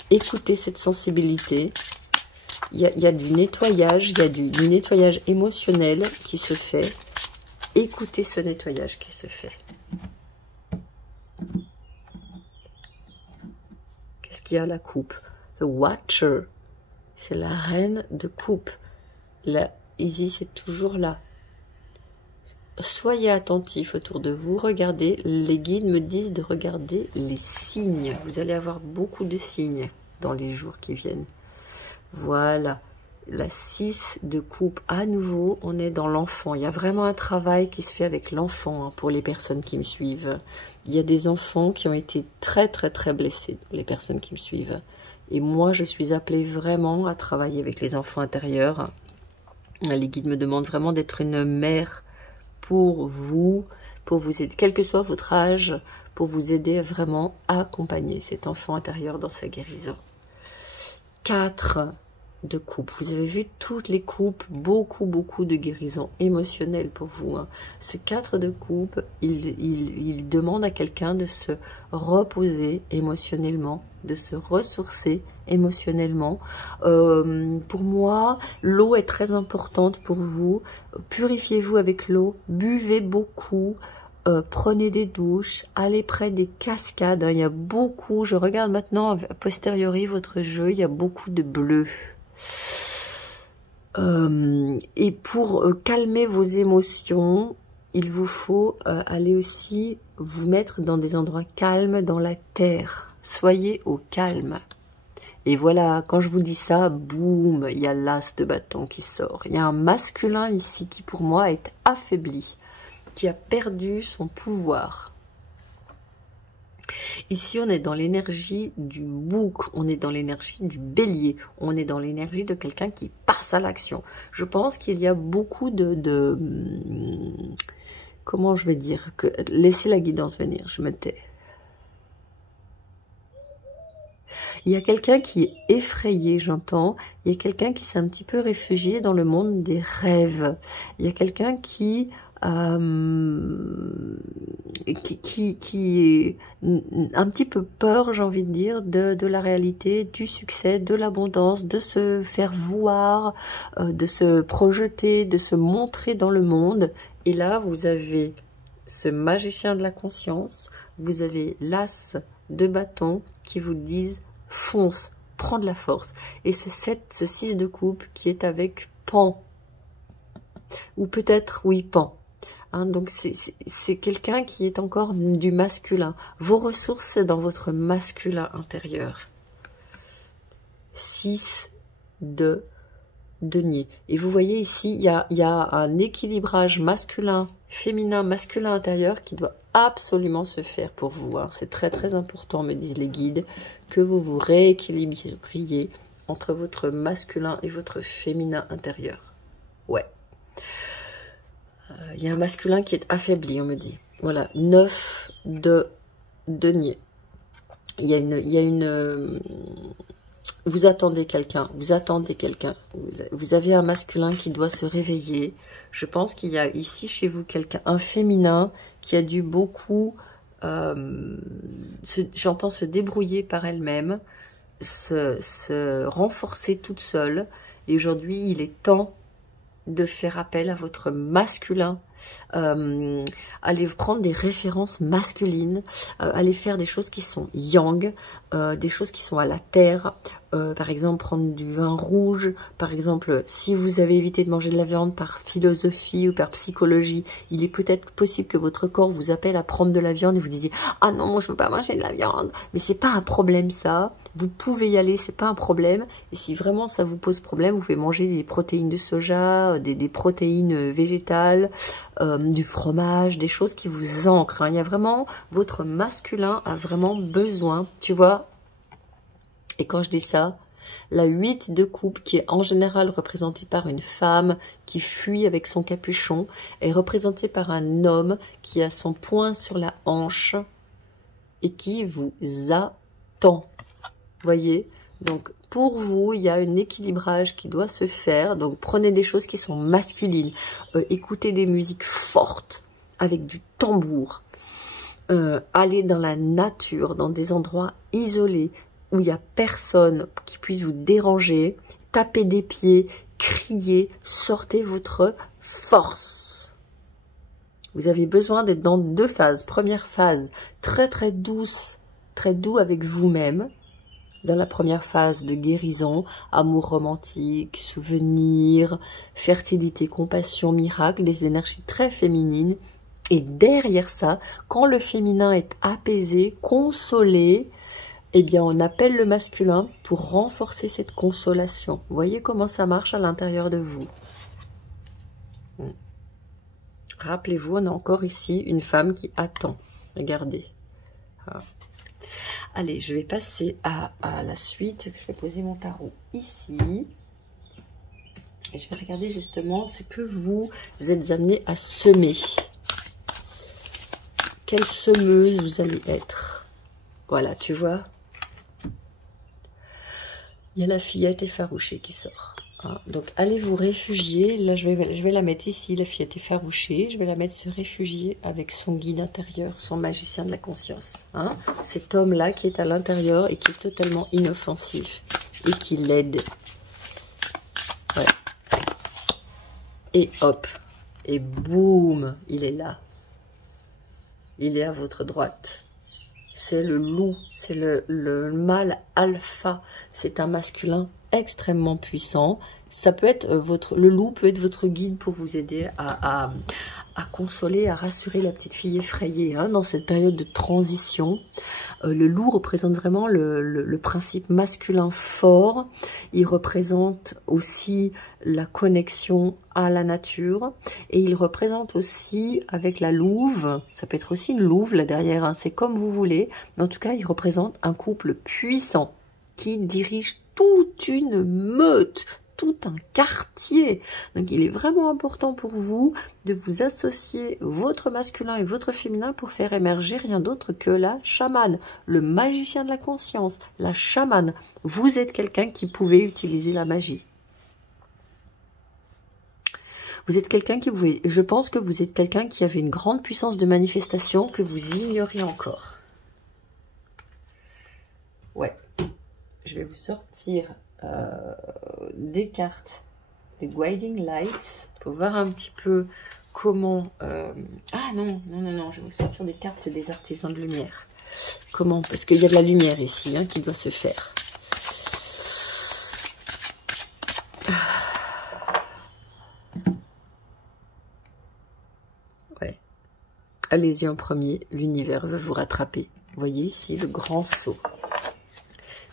Écoutez cette sensibilité. Il y a du nettoyage, il y a du nettoyage émotionnel qui se fait. Écoutez ce nettoyage qui se fait. Qu'est-ce qu'il y a à la coupe? The Watcher. C'est la reine de coupe. Là, Isis c'est toujours là. Soyez attentifs autour de vous. Regardez, les guides me disent de regarder les signes. Vous allez avoir beaucoup de signes dans les jours qui viennent. Voilà. La 6 de coupe. À nouveau, on est dans l'enfant. Il y a vraiment un travail qui se fait avec l'enfant hein, pour les personnes qui me suivent. Il y a des enfants qui ont été très, très, très blessés. Les personnes qui me suivent. Et moi, je suis appelée vraiment à travailler avec les enfants intérieurs. Les guides me demandent vraiment d'être une mère pour vous aider, quel que soit votre âge, pour vous aider vraiment à accompagner cet enfant intérieur dans sa guérison. 4 de coupe. Vous avez vu toutes les coupes, beaucoup de guérison émotionnelle pour vous. Hein. Ce 4 de coupe, il demande à quelqu'un de se reposer émotionnellement, de se ressourcer émotionnellement. Pour moi, l'eau est très importante pour vous. Purifiez-vous avec l'eau, buvez beaucoup. Prenez des douches, allez près des cascades. Hein. Il y a beaucoup, je regarde maintenant a posteriori votre jeu, il y a beaucoup de bleu. Et pour calmer vos émotions, il vous faut aller aussi vous mettre dans des endroits calmes dans la terre. Soyez au calme. Et voilà, quand je vous dis ça, boum, il y a l'as de bâton qui sort. Il y a un masculin ici qui pour moi est affaibli, qui a perdu son pouvoir. Ici, on est dans l'énergie du bouc, on est dans l'énergie du bélier, on est dans l'énergie de quelqu'un qui passe à l'action. Je pense qu'il y a beaucoup comment je vais dire, que laissez la guidance venir, je me tais. Il y a quelqu'un qui est effrayé, j'entends. Il y a quelqu'un qui s'est un petit peu réfugié dans le monde des rêves. Il y a quelqu'un qui est un petit peu peur, j'ai envie de dire, de la réalité, du succès, de l'abondance, de se faire voir, de se projeter, de se montrer dans le monde. Et là, vous avez ce magicien de la conscience, vous avez l'as de bâton qui vous disent fonce, prends de la force. Et ce 6 de coupe qui est avec Pan. Ou peut-être, oui, Pan. Hein, donc c'est quelqu'un qui est encore du masculin. Vos ressources, c'est dans votre masculin intérieur. 6 de denier. Et vous voyez ici, il y a un équilibrage masculin, féminin, masculin intérieur qui doit absolument se faire pour vous. Hein. C'est très très important, me disent les guides, que vous vous rééquilibriez entre votre masculin et votre féminin intérieur. Ouais. Il y a un masculin qui est affaibli, on me dit. Voilà, 9 de denier. Il y a une vous attendez quelqu'un, vous avez un masculin qui doit se réveiller. Je pense qu'il y a ici chez vous quelqu'un, un féminin qui a dû beaucoup, j'entends se débrouiller par elle-même, se renforcer toute seule. Et aujourd'hui, il est temps de faire appel à votre masculin. Allez prendre des références masculines, allez faire des choses qui sont yang, des choses qui sont à la terre, par exemple prendre du vin rouge, par exemple si vous avez évité de manger de la viande par philosophie ou par psychologie, il est peut-être possible que votre corps vous appelle à prendre de la viande et vous disiez ah non moi je veux pas manger de la viande, mais c'est pas un problème ça, vous pouvez y aller, c'est pas un problème. Et si vraiment ça vous pose problème, vous pouvez manger des protéines de soja, des protéines végétales, du fromage, des choses qui vous ancrent. Hein. Il y a vraiment, votre masculin a vraiment besoin, tu vois. Et quand je dis ça, la 8 de coupe, qui est en général représentée par une femme qui fuit avec son capuchon, est représentée par un homme qui a son poing sur la hanche et qui vous attend. Voyez? Donc, pour vous, il y a un équilibrage qui doit se faire. Donc, prenez des choses qui sont masculines. Écoutez des musiques fortes avec du tambour. Allez dans la nature, dans des endroits isolés où il n'y a personne qui puisse vous déranger. Tapez des pieds, criez, sortez votre force. Vous avez besoin d'être dans 2 phases. Première phase, très très douce, très doux avec vous-même. Dans la première phase de guérison, amour romantique, souvenir, fertilité, compassion, miracle, des énergies très féminines. Et derrière ça, quand le féminin est apaisé, consolé, eh bien on appelle le masculin pour renforcer cette consolation. Vous voyez comment ça marche à l'intérieur de vous. Rappelez-vous, on a encore ici une femme qui attend. Regardez. Ah. Allez, je vais passer à la suite. Je vais poser mon tarot ici. Et je vais regarder justement ce que vous êtes amené à semer. Quelle semeuse vous allez être. Voilà, tu vois. Il y a la fillette effarouchée qui sort. Hein, donc, allez vous réfugier. Là, je vais la mettre ici, la fillette effarouchée. Je vais la mettre se réfugier avec son guide intérieur, son magicien de la conscience. Hein, cet homme-là qui est à l'intérieur et qui est totalement inoffensif et qui l'aide. Voilà. Et hop. Et boum, il est là. Il est à votre droite. C'est le loup, c'est le mâle alpha. C'est un masculin extrêmement puissant. Ça peut être le loup peut être votre guide pour vous aider à consoler, à rassurer la petite fille effrayée hein, dans cette période de transition. Le loup représente vraiment le principe masculin fort. Il représente aussi la connexion à la nature. Et il représente aussi, avec la louve, ça peut être aussi une louve là derrière, hein, c'est comme vous voulez. Mais en tout cas, il représente un couple puissant qui dirige toute une meute, tout un quartier. Donc il est vraiment important pour vous de vous associer votre masculin et votre féminin pour faire émerger rien d'autre que la chamane, le magicien de la conscience, la chamane. Vous êtes quelqu'un qui pouvait utiliser la magie. Vous êtes quelqu'un qui pouvait, je pense que vous êtes quelqu'un qui avait une grande puissance de manifestation que vous ignorez encore. Ouais, je vais vous sortir des cartes des Guiding Lights pour voir un petit peu comment... Ah non, je vais vous sortir des cartes des artisans de lumière. Comment? Parce qu'il y a de la lumière ici hein, qui doit se faire. Ouais. allez-y en premier, l'univers va vous rattraper. Vous voyez ici le grand saut.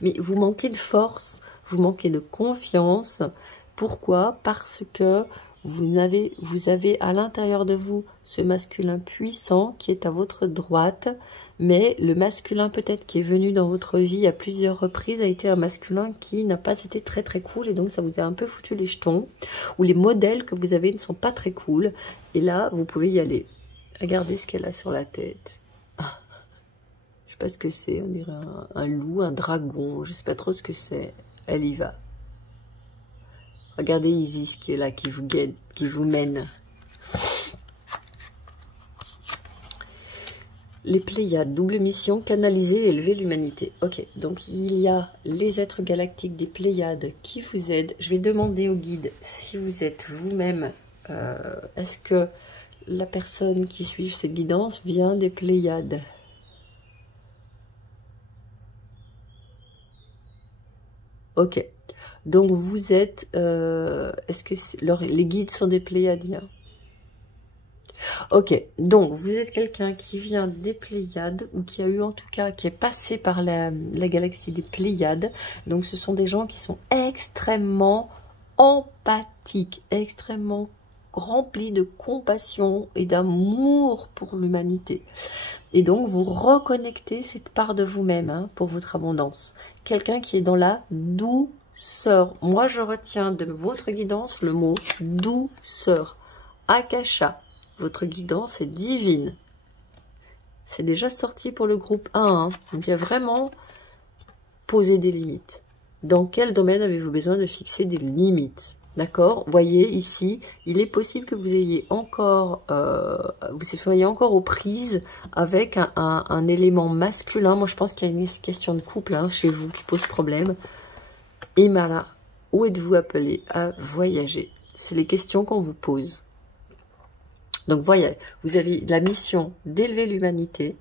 Mais vous manquez de force, vous manquez de confiance. Pourquoi? Parce que vous avez à l'intérieur de vous ce masculin puissant qui est à votre droite, mais le masculin peut-être qui est venu dans votre vie à plusieurs reprises a été un masculin qui n'a pas été très très cool, et donc ça vous a un peu foutu les jetons, ou les modèles que vous avez ne sont pas très cool, et là vous pouvez y aller. Regardez ce qu'elle a sur la tête. Ah, je sais pas ce que c'est, on dirait un loup, un dragon, je sais pas trop ce que c'est. Elle y va. Regardez Isis qui est là, qui vous guide, qui vous mène. Les Pléiades, double mission, canaliser et élever l'humanité. Ok, donc il y a les êtres galactiques des Pléiades qui vous aident. Je vais demander au guide si vous êtes vous-même, est-ce que la personne qui suit cette guidance vient des Pléiades? Ok. Donc vous êtes, est-ce que les guides sont des Pléiadiens? Ok, donc vous êtes quelqu'un qui vient des Pléiades, ou qui a eu en tout cas, qui est passé par la galaxie des Pléiades. Donc ce sont des gens qui sont extrêmement empathiques, extrêmement remplis de compassion et d'amour pour l'humanité. Et donc vous reconnectez cette part de vous-même, hein, pour votre abondance. Quelqu'un qui est dans la douceur. Moi, je retiens de votre guidance le mot douceur. Akasha, votre guidance est divine. C'est déjà sorti pour le groupe 1. Hein. Donc, il y a vraiment posé des limites. Dans quel domaine avez-vous besoin de fixer des limites? D'accord? Voyez ici, il est possible que vous ayez encore, vous soyez encore aux prises avec un élément masculin. Moi, je pense qu'il y a une question de couple, hein, chez vous qui pose problème. Et là, où êtes-vous appelé à voyager? C'est les questions qu'on vous pose. Donc, voyez, vous avez la mission d'élever l'humanité.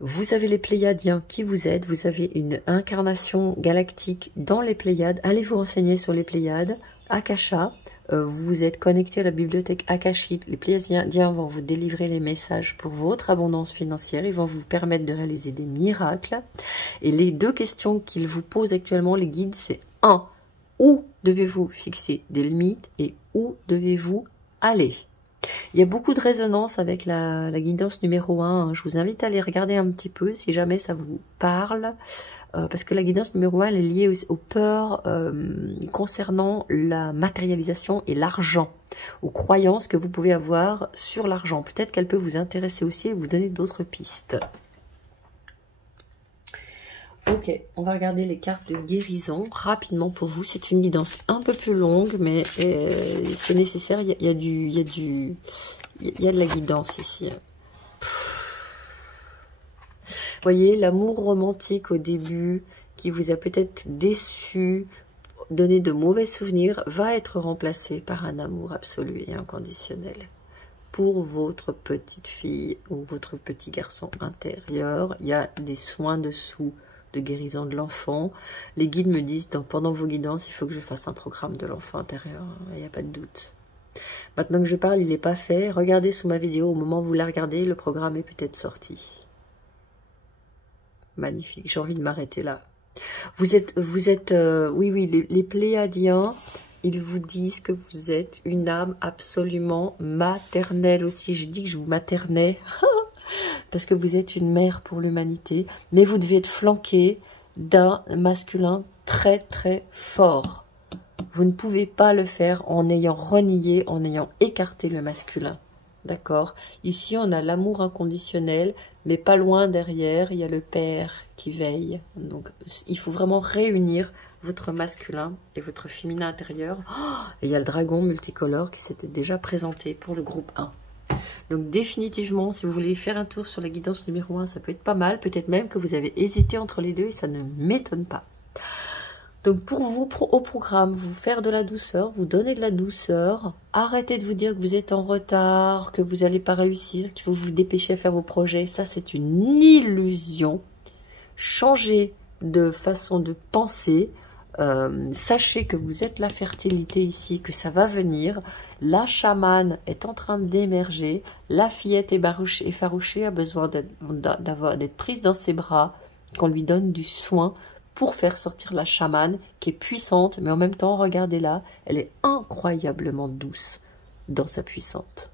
Vous avez les Pléiadiens qui vous aident. Vous avez une incarnation galactique dans les Pléiades. Allez vous renseigner sur les Pléiades. Akasha, vous êtes connecté à la bibliothèque akashique. Les Pléiadiens vont vous délivrer les messages pour votre abondance financière. Ils vont vous permettre de réaliser des miracles. Et les deux questions qu'ils vous posent actuellement, les guides, c'est 1. Où devez-vous fixer des limites et où devez-vous aller? Il y a beaucoup de résonance avec la guidance numéro 1. Je vous invite à aller regarder un petit peu si jamais ça vous parle. Parce que la guidance numéro 1, elle est liée aux peurs concernant la matérialisation et l'argent. Aux croyances que vous pouvez avoir sur l'argent. Peut-être qu'elle peut vous intéresser aussi et vous donner d'autres pistes. Ok, on va regarder les cartes de guérison rapidement pour vous. C'est une guidance un peu plus longue, mais c'est nécessaire. Il y a de la guidance ici. Voyez, l'amour romantique au début, qui vous a peut-être déçu, donné de mauvais souvenirs, va être remplacé par un amour absolu et inconditionnel. Pour votre petite fille ou votre petit garçon intérieur, il y a des soins dessous de guérison de l'enfant. Les guides me disent, pendant vos guidances, il faut que je fasse un programme de l'enfant intérieur. Il n'y a pas de doute. Maintenant que je parle, il n'est pas fait. Regardez sous ma vidéo, au moment où vous la regardez, le programme est peut-être sorti. Magnifique, j'ai envie de m'arrêter là. Oui, les Pléiadiens, ils vous disent que vous êtes une âme absolument maternelle aussi. Je dis que je vous maternais parce que vous êtes une mère pour l'humanité, mais vous devez être flanqué d'un masculin très très fort. Vous ne pouvez pas le faire en ayant renié, en ayant écarté le masculin. D'accord? Ici, on a l'amour inconditionnel, mais pas loin derrière, il y a le père qui veille. Donc, il faut vraiment réunir votre masculin et votre féminin intérieur. Oh, et il y a le dragon multicolore qui s'était déjà présenté pour le groupe 1. Donc, définitivement, si vous voulez faire un tour sur la guidance numéro 1, ça peut être pas mal. Peut-être même que vous avez hésité entre les deux et ça ne m'étonne pas. Donc pour vous, au programme, vous faire de la douceur, vous donner de la douceur, arrêtez de vous dire que vous êtes en retard, que vous n'allez pas réussir, qu'il faut vous dépêcher à faire vos projets. Ça, c'est une illusion. Changez de façon de penser. Sachez que vous êtes la fertilité ici, que ça va venir. La chamane est en train d'émerger. La fillette effarouchée a besoin d'être prise dans ses bras, qu'on lui donne du soin pour faire sortir la chamane qui est puissante, mais en même temps, regardez-la, elle est incroyablement douce dans sa puissance.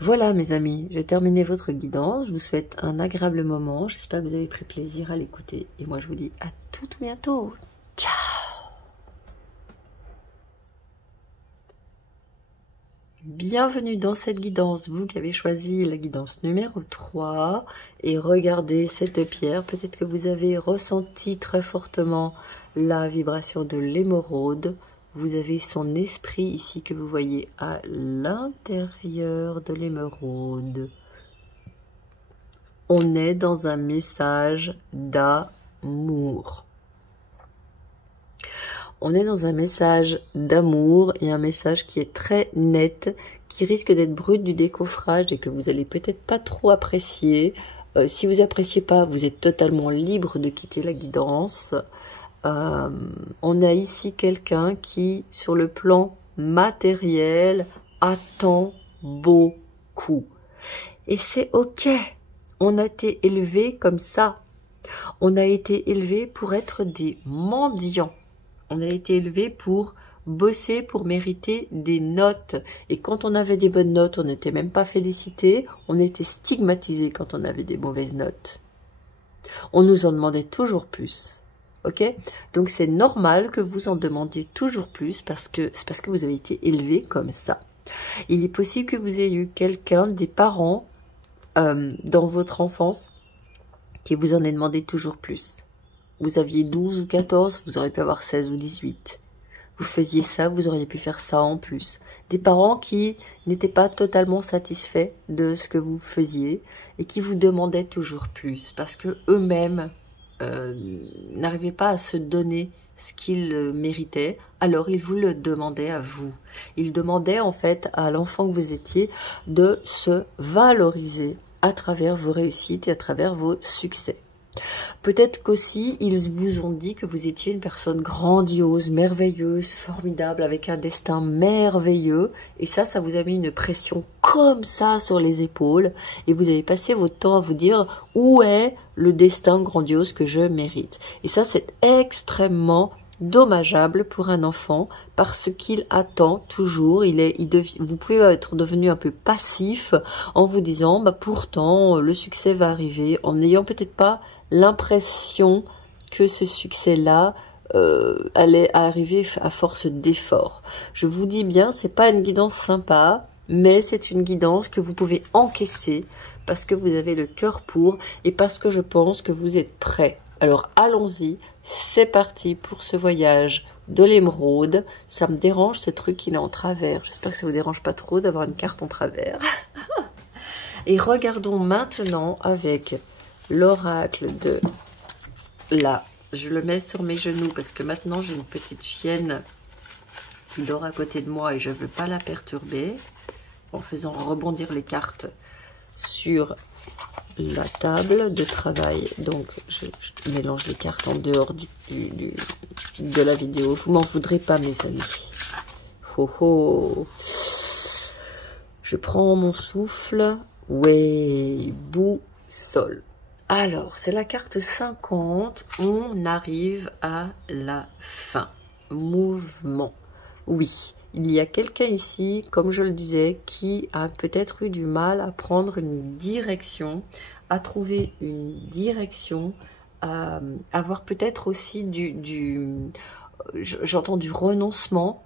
Voilà mes amis, j'ai terminé votre guidance, je vous souhaite un agréable moment, j'espère que vous avez pris plaisir à l'écouter, et moi je vous dis à tout bientôt, ciao. Bienvenue dans cette guidance, vous qui avez choisi la guidance numéro 3, et regardez cette pierre, peut-être que vous avez ressenti très fortement la vibration de l'émeraude. Vous avez son esprit ici que vous voyez à l'intérieur de l'émeraude. On est dans un message d'amour. On est dans un message d'amour et un message qui est très net, qui risque d'être brut du décoffrage et que vous allez peut-être pas trop apprécier. Si vous appréciez pas, vous êtes totalement libre de quitter la guidance. On a ici quelqu'un qui, sur le plan matériel, attend beaucoup. Et c'est ok. On a été élevé comme ça. On a été élevé pour être des mendiants. On a été élevé pour bosser, pour mériter des notes. Et quand on avait des bonnes notes, on n'était même pas félicité. On était stigmatisé quand on avait des mauvaises notes. On nous en demandait toujours plus. Ok, donc c'est normal que vous en demandiez toujours plus parce que vous avez été élevé comme ça. Il est possible que vous ayez eu quelqu'un, des parents dans votre enfance qui vous en ait demandé toujours plus. Vous aviez 12 ou 14, vous auriez pu avoir 16 ou 18. Vous faisiez ça, vous auriez pu faire ça en plus. Des parents qui n'étaient pas totalement satisfaits de ce que vous faisiez et qui vous demandaient toujours plus parce que eux-mêmes n'arrivaient pas à se donner ce qu'ils méritaient, alors ils vous le demandaient à vous. Ils demandaient en fait à l'enfant que vous étiez de se valoriser à travers vos réussites et à travers vos succès. Peut-être qu'aussi ils vous ont dit que vous étiez une personne grandiose, merveilleuse, formidable, avec un destin merveilleux, et ça vous a mis une pression comme ça sur les épaules, et vous avez passé votre temps à vous dire où est le destin grandiose que je mérite. Et ça c'est extrêmement dommageable pour un enfant parce qu'il attend toujours, vous pouvez être devenu un peu passif en vous disant bah pourtant le succès va arriver, en n'ayant peut-être pas l'impression que ce succès-là allait arriver à force d'efforts. Je vous dis bien, c'est pas une guidance sympa, mais c'est une guidance que vous pouvez encaisser parce que vous avez le cœur pour et parce que je pense que vous êtes prêts. Alors allons-y, c'est parti pour ce voyage de l'émeraude. Ça me dérange ce truc qu'il est en travers. J'espère que ça vous dérange pas trop d'avoir une carte en travers. Et regardons maintenant avec l'oracle de là. Je le mets sur mes genoux parce que maintenant j'ai une petite chienne qui dort à côté de moi et je ne veux pas la perturber en faisant rebondir les cartes sur la table de travail. Donc je mélange les cartes en dehors de la vidéo. Vous m'en voudrez pas mes amis. Ho ho. Je prends mon souffle. Ouais, boussole. Alors, c'est la carte 50. On arrive à la fin. Mouvement. Oui, il y a quelqu'un ici, comme je le disais, qui a peut-être eu du mal à prendre une direction, à trouver une direction, à avoir peut-être aussi j'entends du renoncement,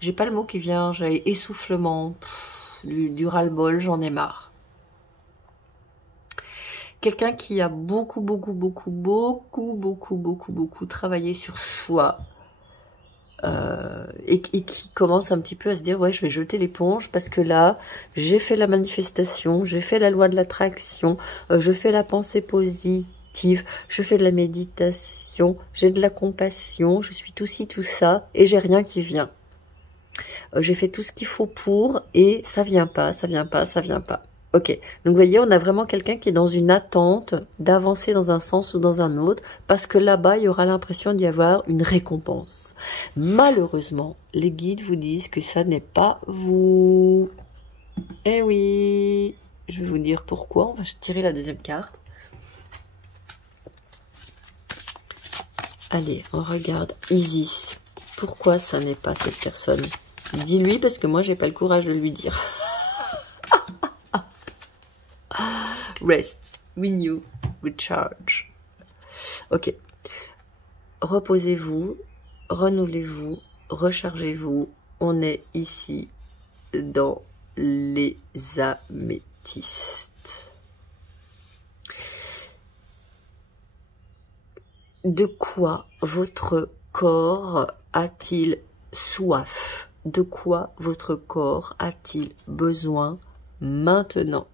j'ai pas le mot qui vient, j'ai essoufflement, du ras-le-bol, j'en ai marre. Quelqu'un qui a beaucoup travaillé sur soi et qui commence un petit peu à se dire ouais, je vais jeter l'éponge parce que là j'ai fait la manifestation, j'ai fait la loi de l'attraction, je fais la pensée positive, je fais de la méditation, j'ai de la compassion, je suis tout ci tout ça et j'ai rien qui vient. J'ai fait tout ce qu'il faut pour et ça vient pas, ça vient pas, ça vient pas. Ok, donc vous voyez, on a vraiment quelqu'un qui est dans une attente d'avancer dans un sens ou dans un autre, parce que là-bas, il y aura l'impression d'y avoir une récompense. Malheureusement, les guides vous disent que ça n'est pas vous. Eh oui, je vais vous dire pourquoi. On va tirer la deuxième carte. Allez, on regarde Isis. Pourquoi ça n'est pas cette personne? Dis-lui, parce que moi, j'ai pas le courage de lui dire. Rest, renew, recharge. Ok. Reposez-vous, renouvelez-vous, rechargez-vous. On est ici dans les améthystes. De quoi votre corps a-t-il soif? De quoi votre corps a-t-il besoin maintenant?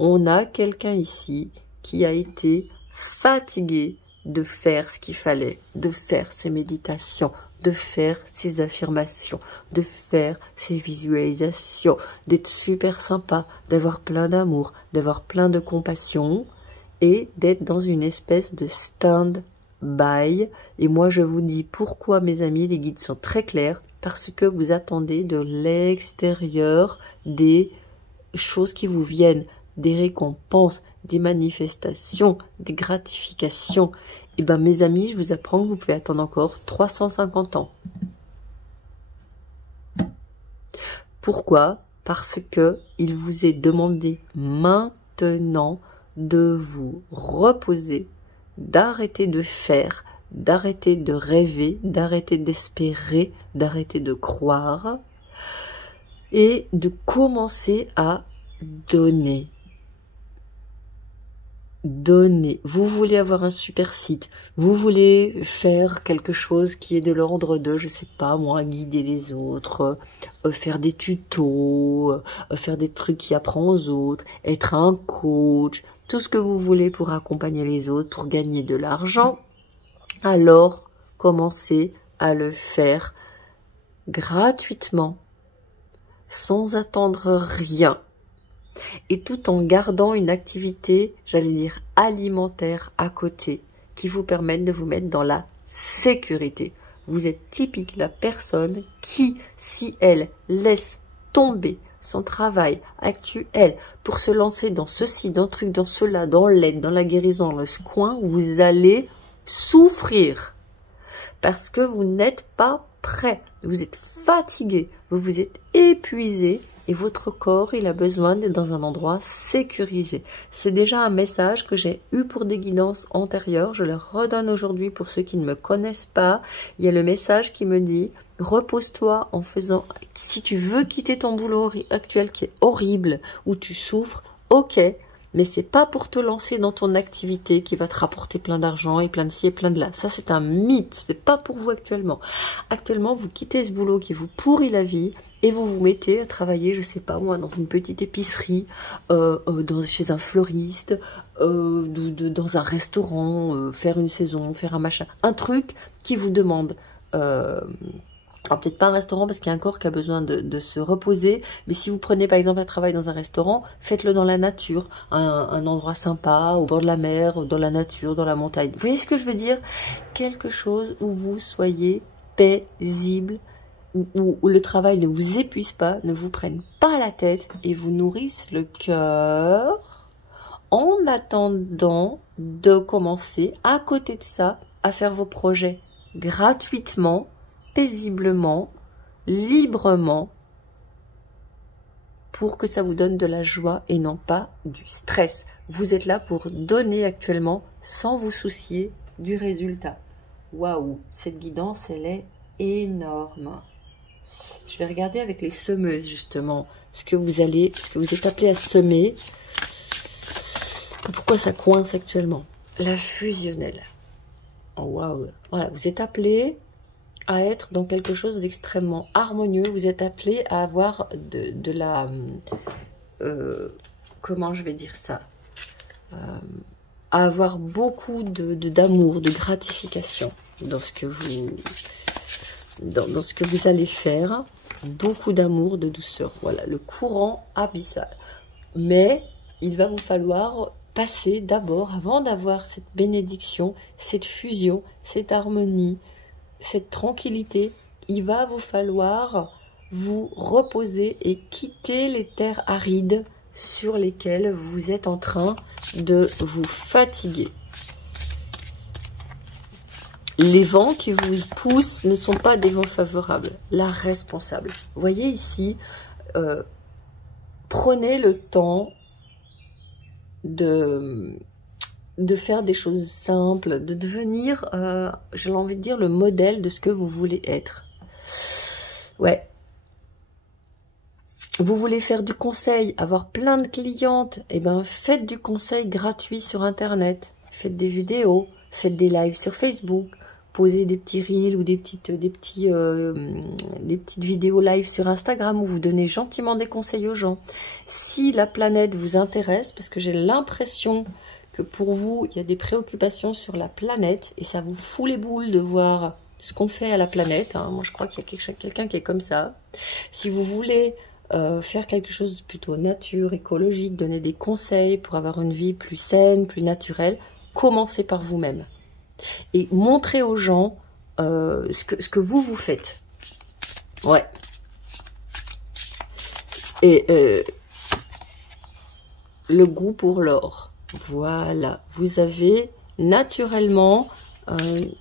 On a quelqu'un ici qui a été fatigué de faire ce qu'il fallait, de faire ses méditations, de faire ses affirmations, de faire ses visualisations, d'être super sympa, d'avoir plein d'amour, d'avoir plein de compassion et d'être dans une espèce de stand-by. Et moi, je vous dis pourquoi, mes amis, les guides sont très clairs, parce que vous attendez de l'extérieur des choses qui vous viennent, des récompenses, des manifestations, des gratifications. Et bien, mes amis, je vous apprends que vous pouvez attendre encore 350 ans. Pourquoi? Parce que il vous est demandé maintenant de vous reposer, d'arrêter de faire, d'arrêter de rêver, d'arrêter d'espérer, d'arrêter de croire et de commencer à donner. Donner. Vous voulez avoir un super site, vous voulez faire quelque chose qui est de l'ordre de, je sais pas moi, guider les autres, faire des tutos, faire des trucs qui apprennent aux autres, être un coach, tout ce que vous voulez pour accompagner les autres, pour gagner de l'argent, alors commencez à le faire gratuitement, sans attendre rien. Et tout en gardant une activité, j'allais dire alimentaire à côté, qui vous permette de vous mettre dans la sécurité. Vous êtes typique la personne qui, si elle laisse tomber son travail actuel pour se lancer dans ceci, dans truc, dans cela, dans l'aide, dans la guérison, dans ce coin, vous allez souffrir. Parce que vous n'êtes pas prêt, vous êtes fatigué, vous vous êtes épuisé. Et votre corps, il a besoin d'être dans un endroit sécurisé. C'est déjà un message que j'ai eu pour des guidances antérieures. Je le redonne aujourd'hui pour ceux qui ne me connaissent pas. Il y a le message qui me dit, repose-toi en faisant... Si tu veux quitter ton boulot actuel qui est horrible, où tu souffres, ok. Mais c'est pas pour te lancer dans ton activité qui va te rapporter plein d'argent et plein de ci et plein de là. Ça, c'est un mythe. C'est pas pour vous actuellement. Actuellement, vous quittez ce boulot qui vous pourrit la vie et vous vous mettez à travailler, je sais pas moi, dans une petite épicerie, chez un fleuriste, dans un restaurant, faire une saison, faire un machin. Un truc qui vous demande... Alors peut-être pas un restaurant parce qu'il y a un corps qui a besoin de se reposer, mais si vous prenez par exemple un travail dans un restaurant, faites-le dans la nature, un endroit sympa, au bord de la mer, dans la nature, dans la montagne. Vous voyez ce que je veux dire? Quelque chose où vous soyez paisible, où le travail ne vous épuise pas, ne vous prenne pas la tête et vous nourrisse le cœur en attendant de commencer à côté de ça à faire vos projets gratuitement, paisiblement, librement, pour que ça vous donne de la joie et non pas du stress. Vous êtes là pour donner actuellement sans vous soucier du résultat. Waouh, cette guidance, elle est énorme. Je vais regarder avec les semeuses justement ce que vous êtes appelé à semer. Pourquoi ça coince actuellement? La fusionnelle. Oh, waouh. Voilà, vous êtes appelé à être dans quelque chose d'extrêmement harmonieux. Vous êtes appelé à avoir de la... comment je vais dire ça, à avoir beaucoup d'amour, de gratification dans ce que vous... Dans ce que vous allez faire. Beaucoup d'amour, de douceur. Voilà, le courant abyssal. Mais il va vous falloir passer d'abord, avant d'avoir cette bénédiction, cette fusion, cette harmonie, cette tranquillité, il va vous falloir vous reposer et quitter les terres arides sur lesquelles vous êtes en train de vous fatiguer. Les vents qui vous poussent ne sont pas des vents favorables. La responsable. Vous voyez ici, prenez le temps de faire des choses simples, de devenir, j'ai envie de dire, le modèle de ce que vous voulez être. Ouais. Vous voulez faire du conseil, avoir plein de clientes, eh ben faites du conseil gratuit sur Internet. Faites des vidéos, faites des lives sur Facebook, posez des petits reels ou des petites vidéos live sur Instagram où vous donnez gentiment des conseils aux gens. Si la planète vous intéresse, parce que j'ai l'impression que pour vous, il y a des préoccupations sur la planète et ça vous fout les boules de voir ce qu'on fait à la planète. Hein. Moi, je crois qu'il y a quelqu'un qui est comme ça. Si vous voulez faire quelque chose de plutôt nature, écologique, donner des conseils pour avoir une vie plus saine, plus naturelle, commencez par vous-même. Et montrez aux gens ce que vous faites. Ouais. Et le goût pour l'or. Voilà. Vous avez naturellement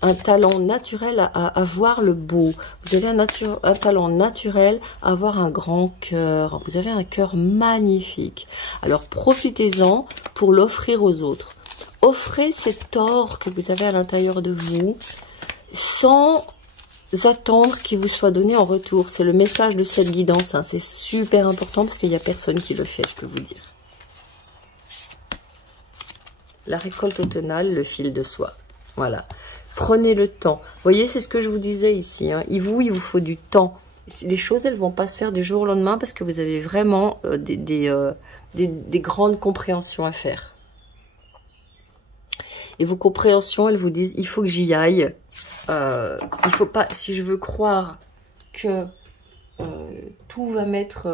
un talent naturel à voir le beau. Vous avez un talent naturel à avoir un grand cœur. Vous avez un cœur magnifique. Alors profitez-en pour l'offrir aux autres. Offrez cet or que vous avez à l'intérieur de vous sans attendre qu'il vous soit donné en retour. C'est le message de cette guidance. Hein. C'est super important parce qu'il n'y a personne qui le fait, je peux vous dire. La récolte automnale, le fil de soie. Voilà. Prenez le temps. Vous voyez, c'est ce que je vous disais ici. Hein. Il vous faut du temps. Les choses, elles ne vont pas se faire du jour au lendemain parce que vous avez vraiment des grandes compréhensions à faire. Et vos compréhensions, elles vous disent, il faut que j'y aille. Il faut pas, si je veux croire que tout va mettre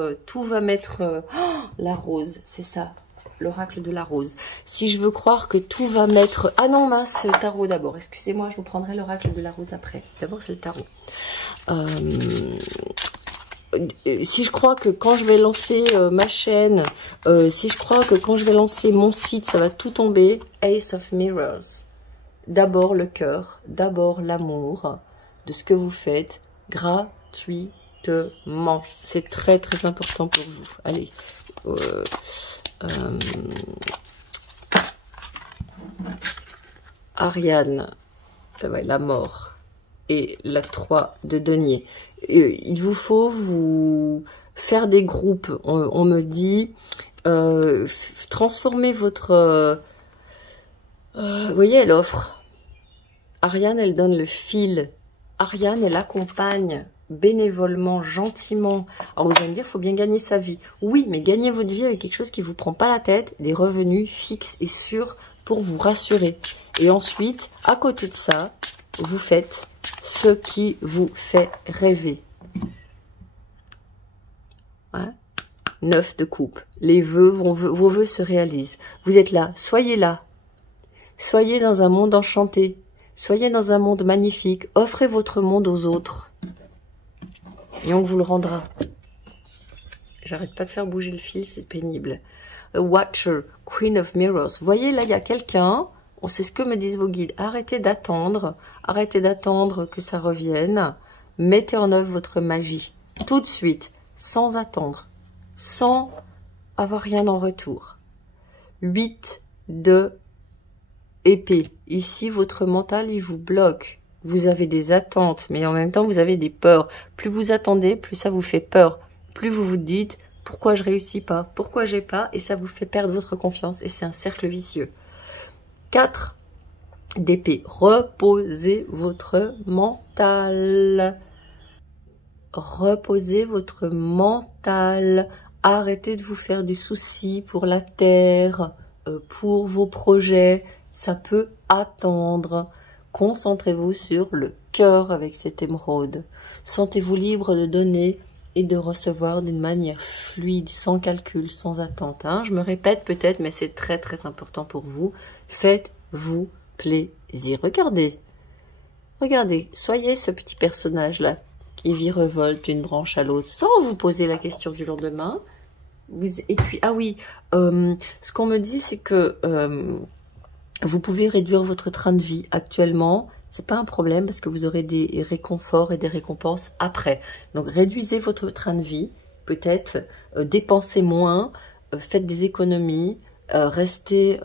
la rose, c'est ça, l'oracle de la rose. Si je veux croire que tout va mettre... Ah non, mince, c'est le tarot d'abord. Excusez-moi, je vous prendrai l'oracle de la rose après. D'abord, c'est le tarot. Si je crois que quand je vais lancer ma chaîne, si je crois que quand je vais lancer mon site, ça va tout tomber, Ace of Mirrors. D'abord le cœur, d'abord l'amour de ce que vous faites gratuitement. C'est très très important pour vous. Allez. Ariane, ouais, la mort et la 3 de denier. Il vous faut vous faire des groupes. On me dit transformer votre... vous voyez, elle offre. Ariane, elle donne le fil. Ariane, elle accompagne bénévolement, gentiment. Alors vous allez me dire, il faut bien gagner sa vie. Oui, mais gagnez votre vie avec quelque chose qui ne vous prend pas la tête, des revenus fixes et sûrs pour vous rassurer. Et ensuite, à côté de ça, vous faites ce qui vous fait rêver. Hein? 9 de coupe. Les vœux, vos vœux se réalisent. Vous êtes là, soyez là. Soyez dans un monde enchanté. Soyez dans un monde magnifique. Offrez votre monde aux autres. Et on vous le rendra. J'arrête pas de faire bouger le fil, c'est pénible. A Watcher, Queen of Mirrors. Vous voyez, là, il y a quelqu'un. On sait ce que me disent vos guides. Arrêtez d'attendre. Arrêtez d'attendre que ça revienne. Mettez en œuvre votre magie. Tout de suite. Sans attendre. Sans avoir rien en retour. 8 de épée. Ici, votre mental, il vous bloque. Vous avez des attentes, mais en même temps, vous avez des peurs. Plus vous attendez, plus ça vous fait peur. Plus vous vous dites, pourquoi je réussis pas? Pourquoi j'ai pas? Et ça vous fait perdre votre confiance. Et c'est un cercle vicieux. 4 d'épée. Reposez votre mental. Reposez votre mental. Arrêtez de vous faire du souci pour la terre, pour vos projets. Ça peut attendre. Concentrez-vous sur le cœur avec cette émeraude. Sentez-vous libre de donner et de recevoir d'une manière fluide, sans calcul, sans attente. Hein. Je me répète peut-être, mais c'est très très important pour vous. Faites-vous plaisir. Regardez, regardez, soyez ce petit personnage-là qui virevolte d'une branche à l'autre, sans vous poser la question du lendemain. Et puis, ah oui, ce qu'on me dit, c'est que vous pouvez réduire votre train de vie actuellement. C'est pas un problème parce que vous aurez des réconforts et des récompenses après. Donc, réduisez votre train de vie, peut-être, dépensez moins, faites des économies, restez...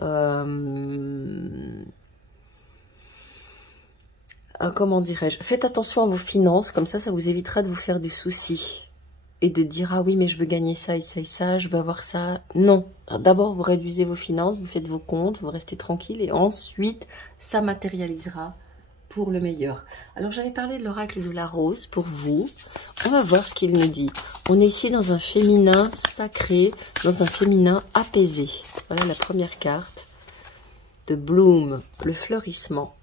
comment dirais-je? Faites attention à vos finances, comme ça vous évitera de vous faire du souci. Et de dire, ah oui, mais je veux gagner ça et ça et ça, je veux avoir ça. Non. D'abord, vous réduisez vos finances, vous faites vos comptes, vous restez tranquille et ensuite, ça matérialisera pour le meilleur. Alors, j'avais parlé de l'oracle de la rose pour vous. On va voir ce qu'il nous dit. On est ici dans un féminin sacré, dans un féminin apaisé. Voilà la première carte. De Bloom, le fleurissement.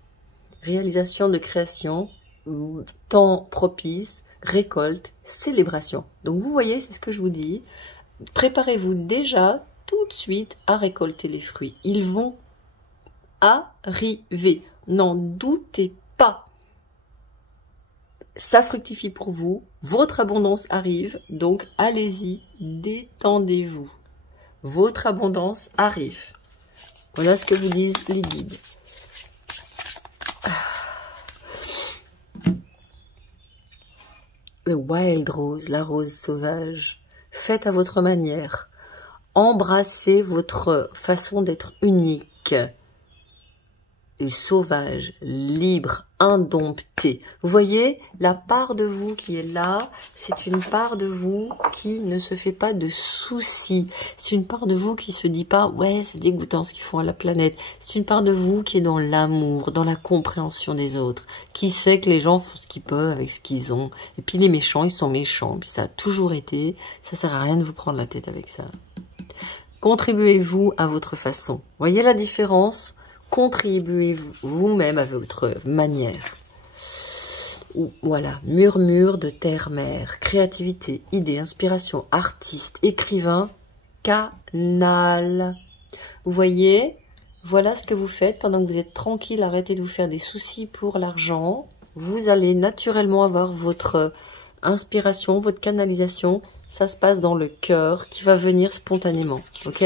Réalisation de création, temps propice, récolte, célébration. Donc vous voyez, c'est ce que je vous dis. Préparez-vous déjà tout de suite à récolter les fruits. Ils vont arriver. N'en doutez pas. Ça fructifie pour vous. Votre abondance arrive. Donc allez-y, détendez-vous. Votre abondance arrive. Voilà ce que vous disent les guides. Le wild rose, la rose sauvage. Faites à votre manière. Embrassez votre façon d'être unique. Et sauvage, libre, indompté. Vous voyez, la part de vous qui est là, c'est une part de vous qui ne se fait pas de soucis. C'est une part de vous qui se dit pas, ouais, c'est dégoûtant ce qu'ils font à la planète. C'est une part de vous qui est dans l'amour, dans la compréhension des autres, qui sait que les gens font ce qu'ils peuvent avec ce qu'ils ont. Et puis les méchants, ils sont méchants. Puis ça a toujours été. Ça sert à rien de vous prendre la tête avec ça. Contribuez-vous à votre façon. Voyez la différence? Contribuez vous-même à votre manière. Voilà, murmure de terre-mer, créativité, idée, inspiration, artiste, écrivain, canal. Vous voyez, voilà ce que vous faites pendant que vous êtes tranquille, arrêtez de vous faire des soucis pour l'argent. Vous allez naturellement avoir votre inspiration, votre canalisation. Ça se passe dans le cœur qui va venir spontanément, ok?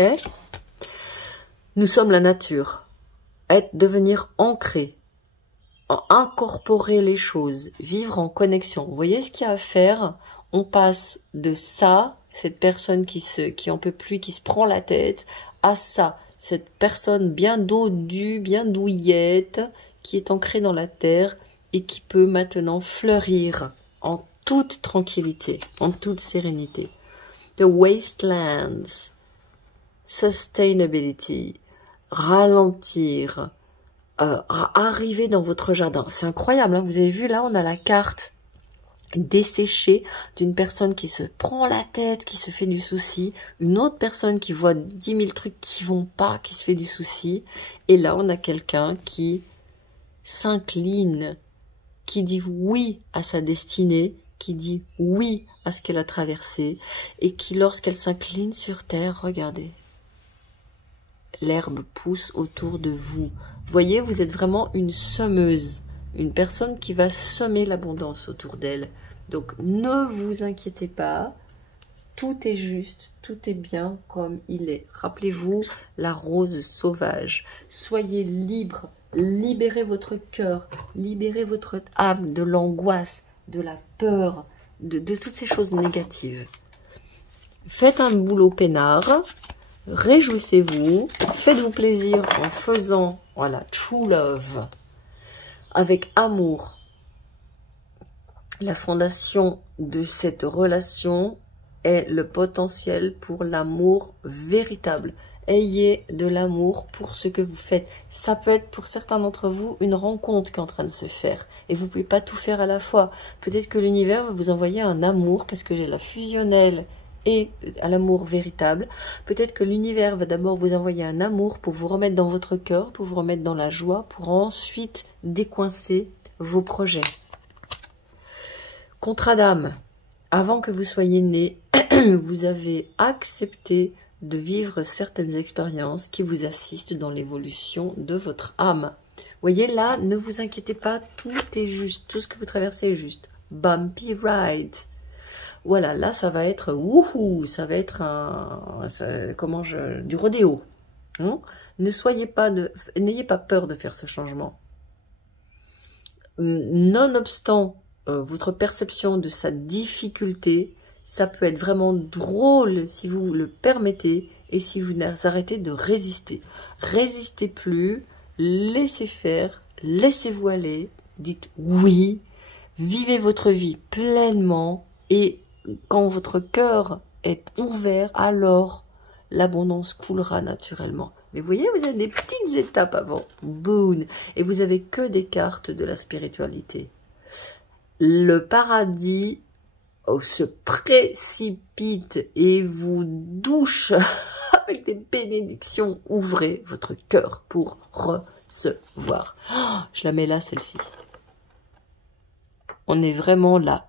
Nous sommes la nature. Devenir ancré, incorporer les choses, vivre en connexion. Vous voyez ce qu'il y a à faire? On passe de ça, cette personne qui en peut plus, qui se prend la tête, à ça, cette personne bien dodue, bien douillette, qui est ancrée dans la terre et qui peut maintenant fleurir en toute tranquillité, en toute sérénité. The wastelands, sustainability, ralentir, arriver dans votre jardin. C'est incroyable, hein, vous avez vu là, on a la carte desséchée d'une personne qui se prend la tête, qui se fait du souci, une autre personne qui voit 10 000 trucs qui vont pas, qui se fait du souci, et là on a quelqu'un qui s'incline, qui dit oui à sa destinée, qui dit oui à ce qu'elle a traversé, et qui lorsqu'elle s'incline sur terre, regardez, l'herbe pousse autour de vous. Voyez, vous êtes vraiment une semeuse, une personne qui va semer l'abondance autour d'elle. Donc, ne vous inquiétez pas, tout est juste, tout est bien comme il est. Rappelez-vous la rose sauvage. Soyez libre, libérez votre cœur, libérez votre âme de l'angoisse, de la peur, de toutes ces choses négatives. Faites un boulot peinard. Réjouissez-vous, faites-vous plaisir en faisant, voilà, true love, avec amour. La fondation de cette relation est le potentiel pour l'amour véritable. Ayez de l'amour pour ce que vous faites. Ça peut être pour certains d'entre vous une rencontre qui est en train de se faire. Et vous ne pouvez pas tout faire à la fois. Peut-être que l'univers va vous envoyer un amour parce que j'ai la fusionnelle et à l'amour véritable. Peut-être que l'univers va d'abord vous envoyer un amour pour vous remettre dans votre cœur, pour vous remettre dans la joie, pour ensuite décoincer vos projets. Contrat d'âme, avant que vous soyez né, vous avez accepté de vivre certaines expériences qui vous assistent dans l'évolution de votre âme. Voyez là, ne vous inquiétez pas, tout est juste, tout ce que vous traversez est juste. Bumpy ride. Voilà, là ça va être wouhou, ça va être du rodéo. Hein? N'ayez pas peur de faire ce changement. Nonobstant votre perception de sa difficulté, ça peut être vraiment drôle si vous le permettez et si vous arrêtez de résister. Résistez plus, laissez faire, laissez-vous aller, dites oui, vivez votre vie pleinement et quand votre cœur est ouvert, alors l'abondance coulera naturellement. Mais vous voyez, vous avez des petites étapes avant. Boum. Et vous avez que des cartes de la spiritualité. Le paradis se précipite et vous douche avec des bénédictions. Ouvrez votre cœur pour recevoir. Oh, je la mets là, celle-ci. On est vraiment là.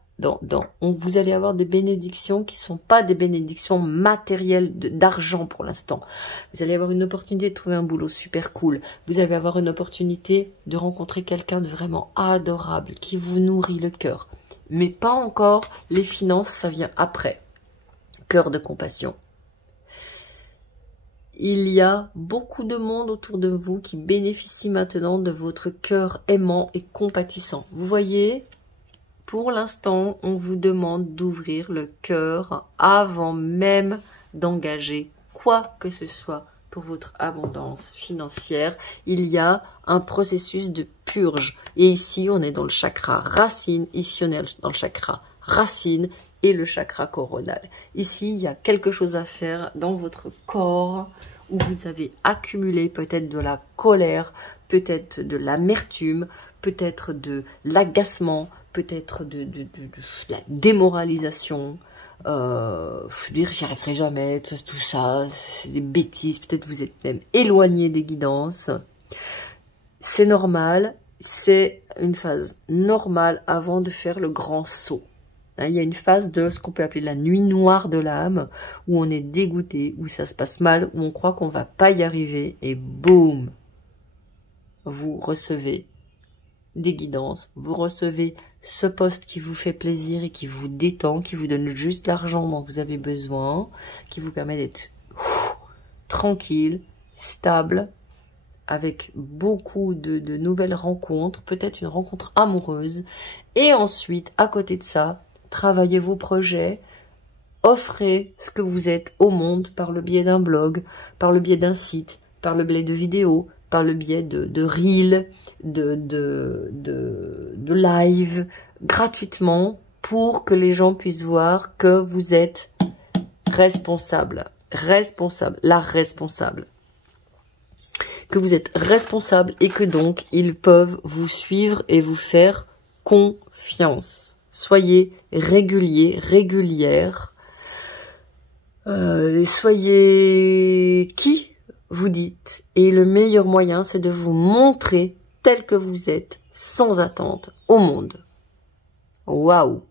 Vous allez avoir des bénédictions qui ne sont pas des bénédictions matérielles d'argent pour l'instant. Vous allez avoir une opportunité de trouver un boulot super cool. Vous allez avoir une opportunité de rencontrer quelqu'un de vraiment adorable qui vous nourrit le cœur. Mais pas encore les finances, ça vient après. Cœur de compassion. Il y a beaucoup de monde autour de vous qui bénéficie maintenant de votre cœur aimant et compatissant. Vous voyez ? Pour l'instant, on vous demande d'ouvrir le cœur avant même d'engager quoi que ce soit pour votre abondance financière. Il y a un processus de purge. Et ici, on est dans le chakra racine. Ici, on est dans le chakra racine et le chakra coronal. Ici, il y a quelque chose à faire dans votre corps où vous avez accumulé peut-être de la colère, peut-être de l'amertume, peut-être de l'agacement, peut-être de la démoralisation, dire j'y arriverai jamais, tout ça, c'est des bêtises, peut-être vous êtes même éloigné des guidances. C'est normal, c'est une phase normale avant de faire le grand saut. Hein, il y a une phase de ce qu'on peut appeler la nuit noire de l'âme, où on est dégoûté, où ça se passe mal, où on croit qu'on va pas y arriver, et boum, vous recevez des guidances, vous recevez ce poste qui vous fait plaisir et qui vous détend, qui vous donne juste l'argent dont vous avez besoin, qui vous permet d'être tranquille, stable, avec beaucoup de nouvelles rencontres, peut-être une rencontre amoureuse. Et ensuite, à côté de ça, travaillez vos projets, offrez ce que vous êtes au monde par le biais d'un blog, par le biais d'un site, par le biais de vidéos, par le biais de reels, de live, gratuitement, pour que les gens puissent voir que vous êtes responsable, que vous êtes responsable et que donc ils peuvent vous suivre et vous faire confiance. Soyez réguliers, régulières, soyez qui vous dites, et le meilleur moyen, c'est de vous montrer tel que vous êtes, sans attente, au monde. Waouh!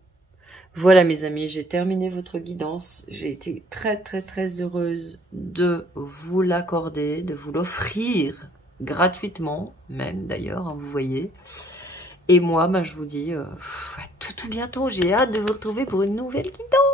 Voilà mes amis, j'ai terminé votre guidance. J'ai été très très très heureuse de vous l'accorder, de vous l'offrir gratuitement, même d'ailleurs, hein, vous voyez. Et moi, je vous dis à tout bientôt. J'ai hâte de vous retrouver pour une nouvelle guidance.